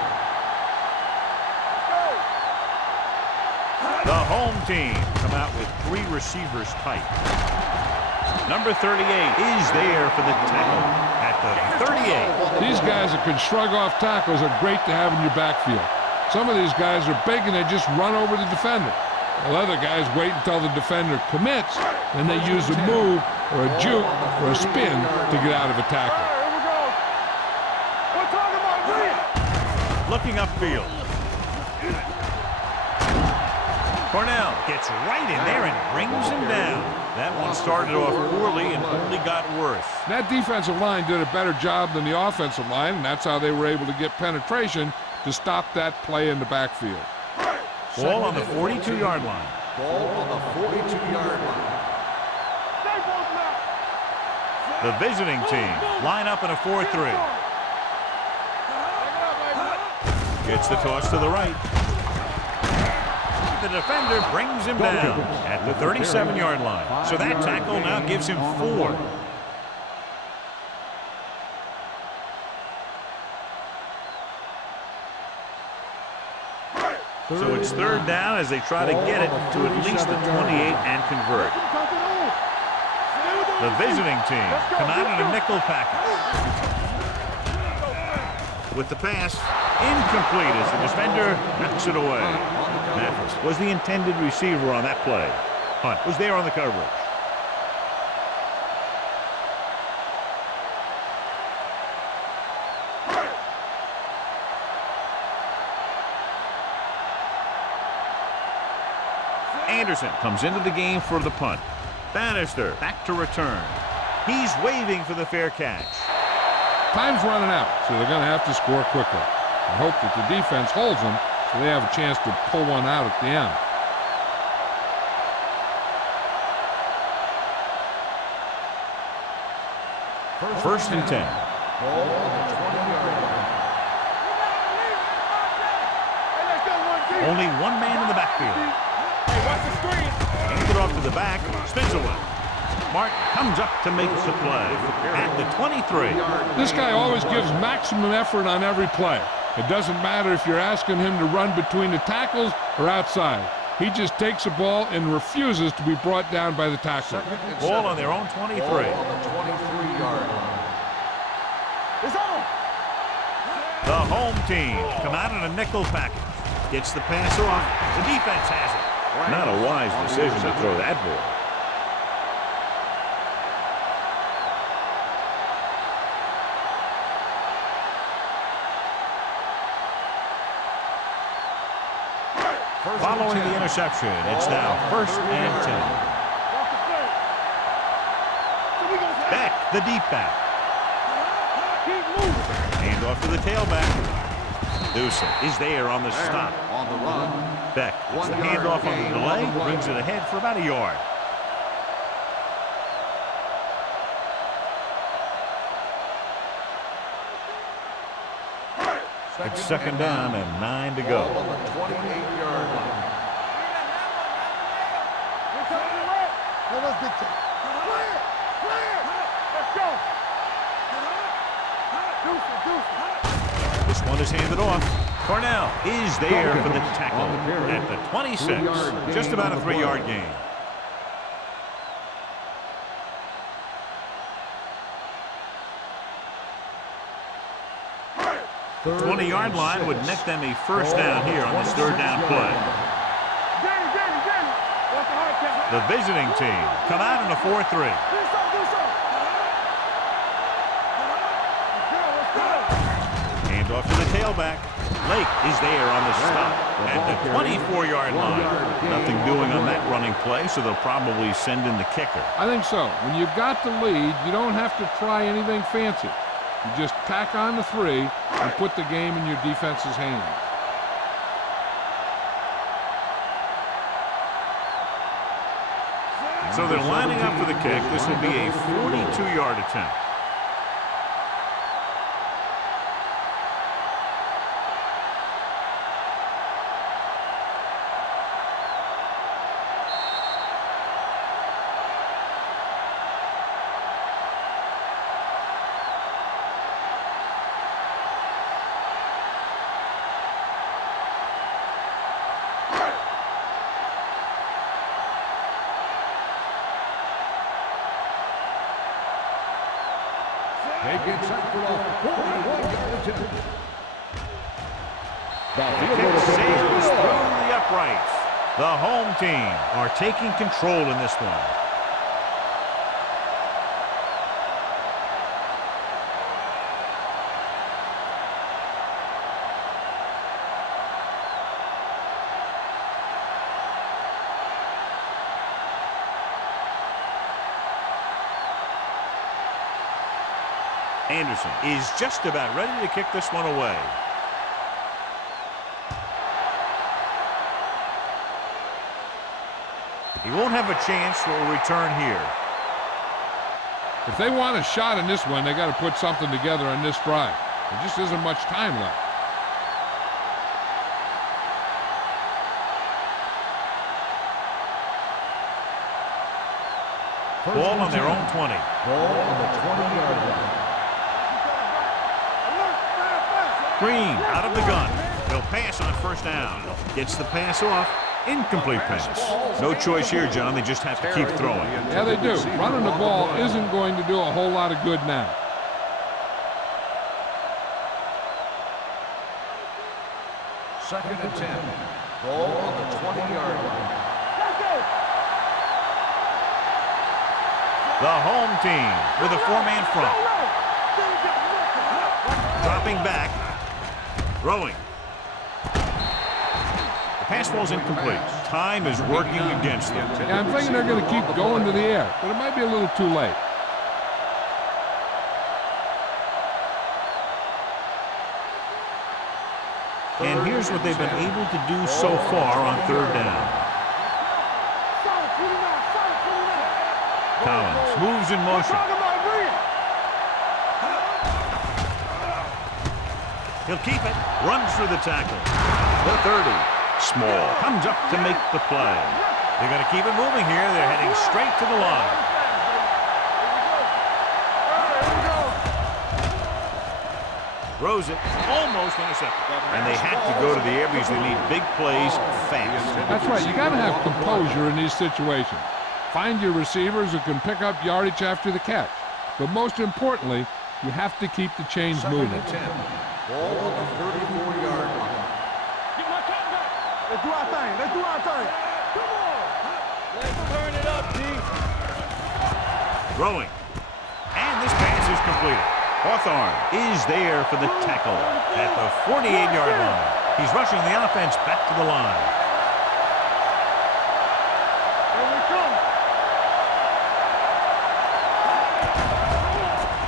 The home team come out with three receivers tight. Number 38 is there for the tackle at the 38. These guys that can shrug off tackles are great to have in your backfield. Some of these guys are big and they just run over the defender. While other guys wait until the defender commits, and they use a move or a juke or a spin to get out of a tackle. Looking upfield. Cornell gets right in there and brings him down. That one started off poorly and only got worse. That defensive line did a better job than the offensive line, and that's how they were able to get penetration to stop that play in the backfield. Ball on the 42-yard line. Ball on the 42-yard line. The visiting team line up in a 4-3. Gets the toss to the right. The defender brings him down at the 37-yard line. So that tackle now gives him 4. So it's third down as they try to get it to at least the 28 and convert. The visiting team come out in a nickel package. With the pass, incomplete as the defender knocks it away. Mathis was the intended receiver on that play. Hunt was there on the coverage. Anderson comes into the game for the punt. Bannister back to return. He's waving for the fair catch. Time's running out, so they're going to have to score quickly. I hope that the defense holds them so they have a chance to pull one out at the end. First and 10. Ball on the 20-yard line. Only one man in the backfield. Hands it off to the back. Spins away. Martin comes up to make the play at the 23. This guy always gives maximum effort on every play. It doesn't matter if you're asking him to run between the tackles or outside. He just takes the ball and refuses to be brought down by the tackler. Ball on their own 23. Ball on the 23-yard line. The home team come out in a nickel package. Gets the pass off. The defense has it. Not a wise decision to throw that ball. Following the interception, it's now first and 10. The deep back. Keep moving. Hand off to the tailback. Newsom is there on the stop. On the run. Beck gets the handoff on the delay, brings it ahead for about a yard. It's second down and 9 to go. Ball on the 28-yard line. Let us dictate. Clear! Clear! Let's go! Deuce. This one is handed off. Cornell is there for the tackle at the 26. Just about a 3-yard gain. 20-yard line would net them a first down here on this third down play. The visiting team come out in a 4-3. Hand off to the tailback. Lake is there on the stop at the 24-yard line. Nothing doing on that running play, so they'll probably send in the kicker. I think so. When you've got the lead, you don't have to try anything fancy. You just tack on the 3 and put the game in your defense's hands. So they're lining up for the kick. This will be a 42-yard attempt. They get set for a 41-yard attempt. The kick sails through the uprights. The home team are taking control in this one. Anderson is just about ready to kick this one away. He won't have a chance for a return here. If they want a shot in this one, they got to put something together on this drive. There just isn't much time left. Ball on their own 20. Ball on the 20-yard line. Green out of the gun. He'll pass on first down. Gets the pass off. Incomplete pass. No choice here, John. They just have to keep throwing. Yeah, they do. Running the ball isn't going to do a whole lot of good now. Second and 10. Ball on the 20-yard line. The home team with a 4-man front. Dropping back. Throwing. The pass ball's incomplete. Time is working against them. Yeah, I'm thinking they're going to keep going to the air, but it might be a little too late. And here's what they've been able to do so far on third down. Collins moves in motion. He'll keep it. Runs through the tackle. The 30. Small comes up to make the play. They're going to keep it moving here. They're heading straight to the line. Throws it. Almost intercepted. And they have to go to the air because they need big plays fast. That's right. You got to have composure in these situations. Find your receivers who can pick up yardage after the catch. But most importantly, you have to keep the chains moving. Ball on the 34-yard line. Let's do our thing. Let's do our thing. Come on. Let's turn it up, D. Throwing. And this pass is completed. Hawthorne is there for the tackle at the 48-yard line. He's rushing the offense back to the line.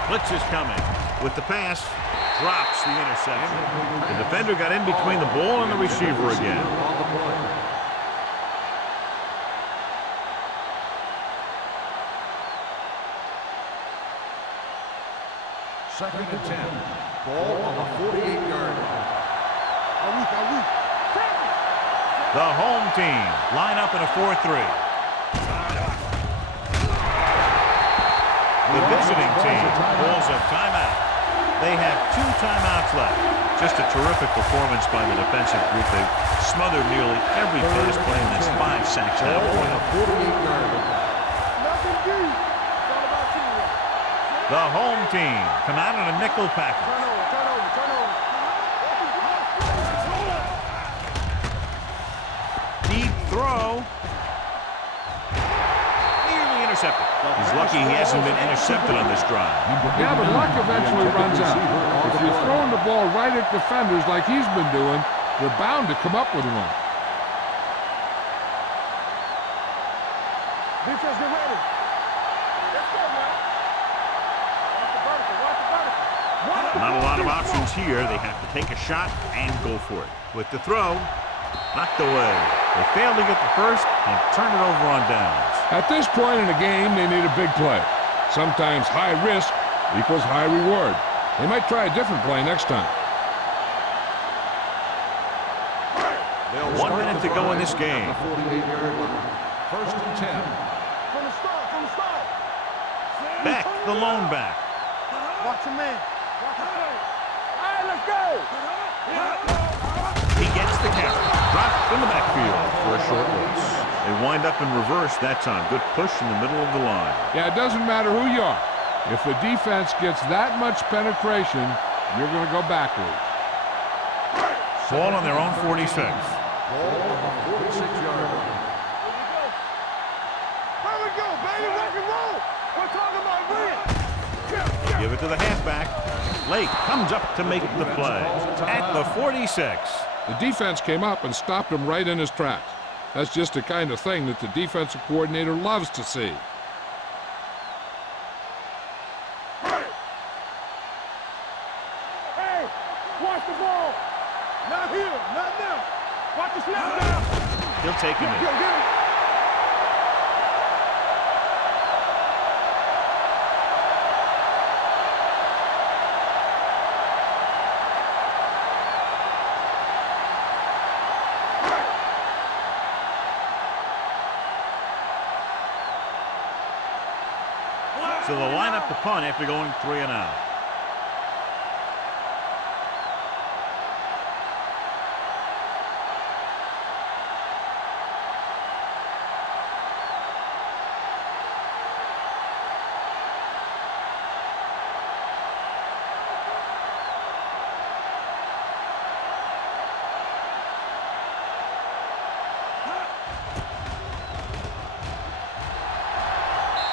Blitz is coming. With the pass, drops the interception. The defender got in between the ball and the receiver again. Second and 10. Ball on the 48-yard line. The home team line up in a 4-3. The visiting team pulls a timeout. They have 2 timeouts left. Just a terrific performance by the defensive group. They've smothered nearly every pass play, and that's 5 sacks now. The home team come out in a nickel package. Deep throw. Nearly intercepted. He's lucky he hasn't been intercepted on this drive. Yeah, but luck eventually runs out. If you're throwing the ball right at defenders like he's been doing, you're bound to come up with one. Defense, get ready. Let's go, man. Not a lot of options here. They have to take a shot and go for it. With the throw, knocked away. They failed to get the first and turn it over on downs. At this point in the game, they need a big play. Sometimes high risk equals high reward. They might try a different play next time. 1 minute to go in this game. 48-yard line. First and 10. From the start. Beck, the lone back. Watch your man. Watch your play. All right, let's go. He gets the carry. Dropped in the backfield for a short loss. They wind up in reverse that time. Good push in the middle of the line. Yeah, it doesn't matter who you are. If the defense gets that much penetration, you're going to go backwards. Ball on their own 46. Ball on the 46-yard line. Here we go, baby. Rock and roll. We're talking about win. Give it to the halfback. Lake comes up to make the play at the 46. The defense came up and stopped him right in his tracks. That's just the kind of thing that the defensive coordinator loves to see. Hey, watch the ball. Not here, not now. Watch the snap now. He'll take him in. Get him. So they'll line up the punt after going 3 and out.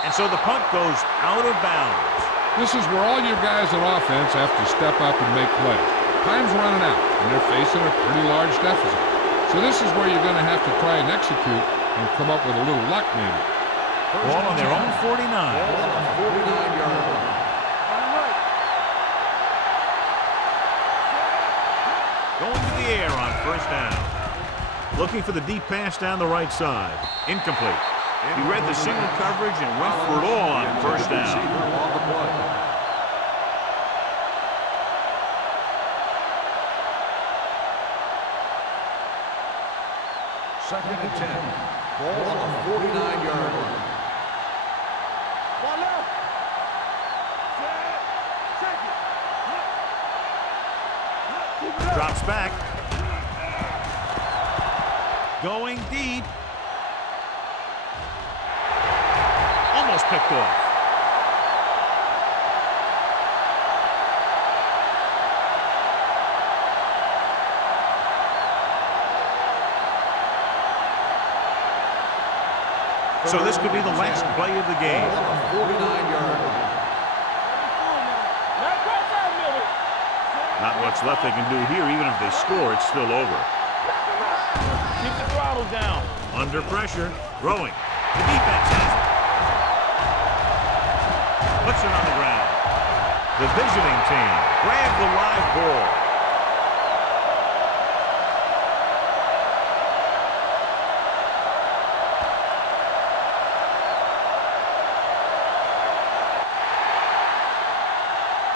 And so the punt goes out of bounds. This is where all your guys on offense have to step up and make plays. Time's running out, and they're facing a pretty large deficit. So this is where you're going to have to try and execute and come up with a little luck maybe. Ball on their own 49. Ball on the 49-yard line. Going to the air on first down. Looking for the deep pass down the right side. Incomplete. He read the single coverage and went for it all on first down. On the play. Second and 10. Ball on the 49-yard line. Ball left. Check it. Drops back. Going deep. Almost picked off. So this could be the last play of the game. Ball on the 49-yard line. Not much left they can do here. Even if they score, it's still over. Keep the throttle down. Under pressure. Throwing. The defense has it. Puts it on the ground. The visiting team grabs the live ball.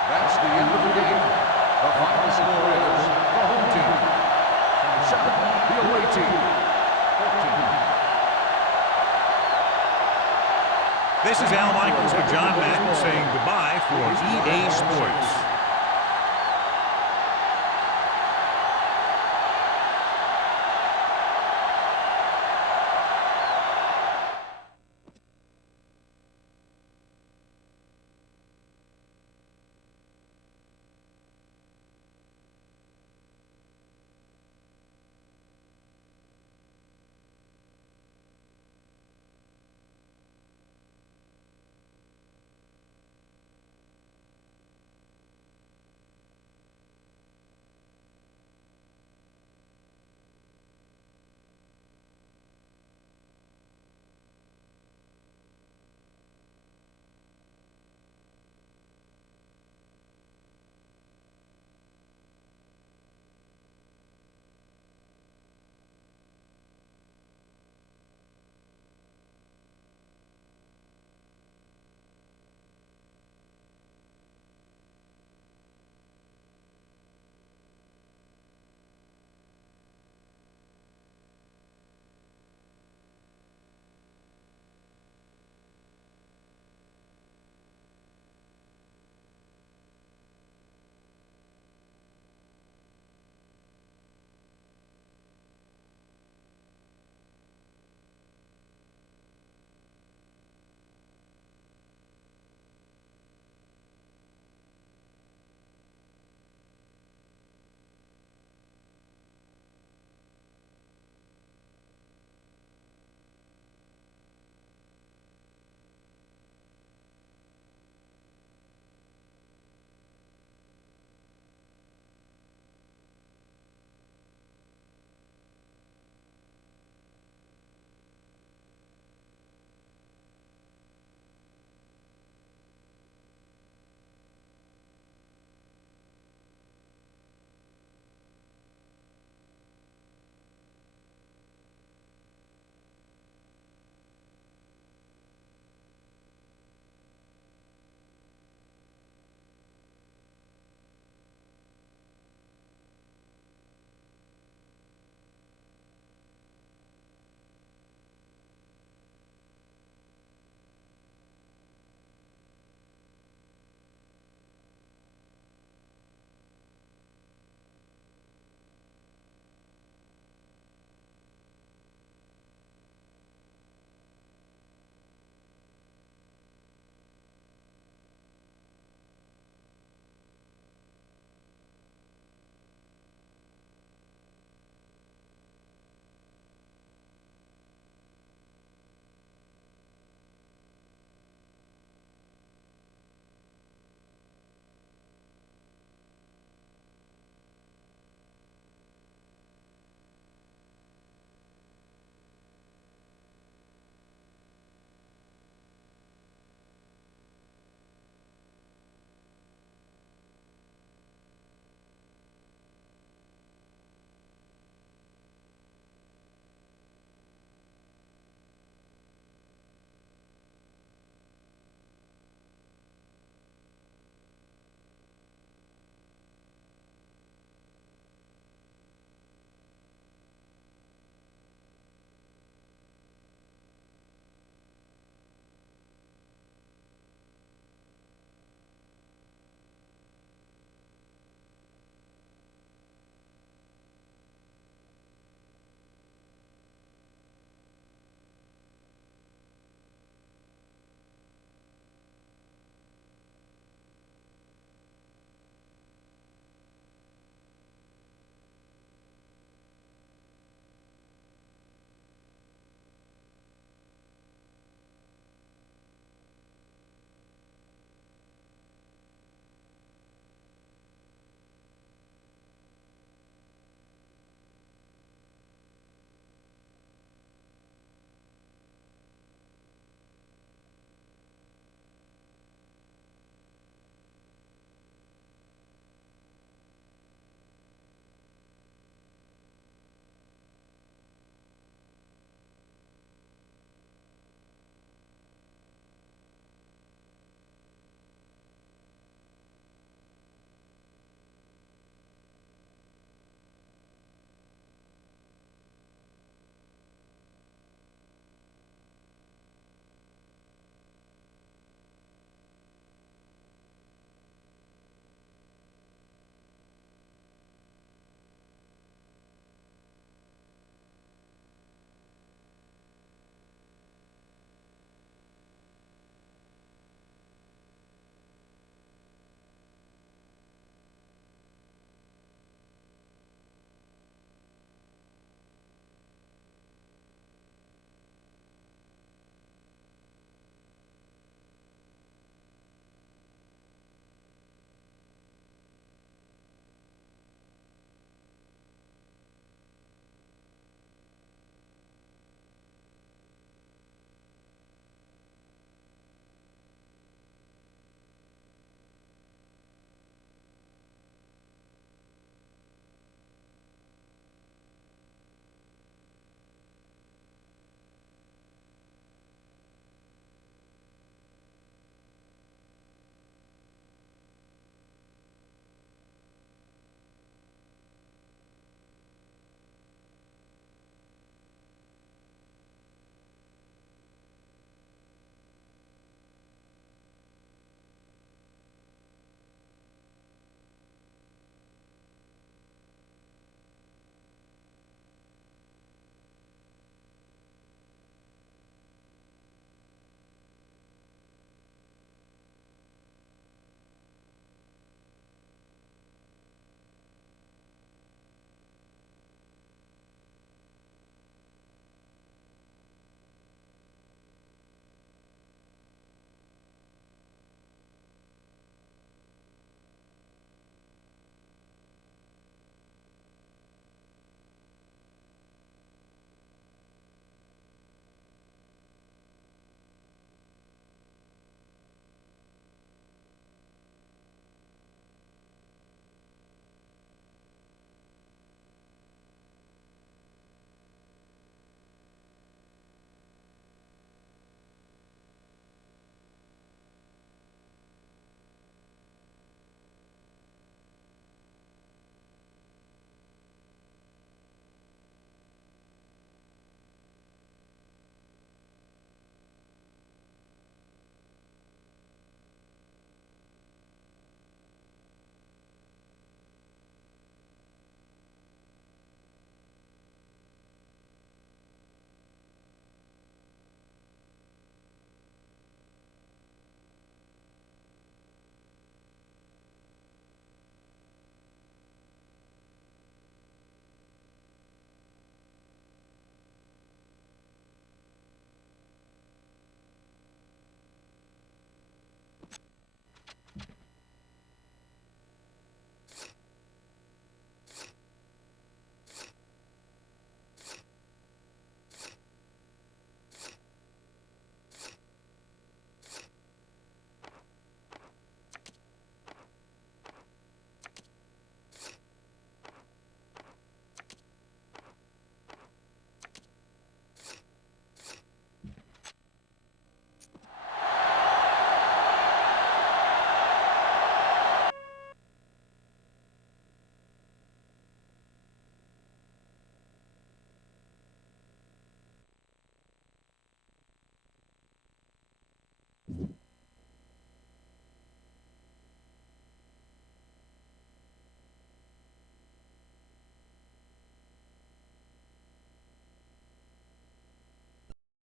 That's the end of the game. The final score is the home team 7, the away team 14. This is Al Michaels with John Madden saying goodbye for EA Sports.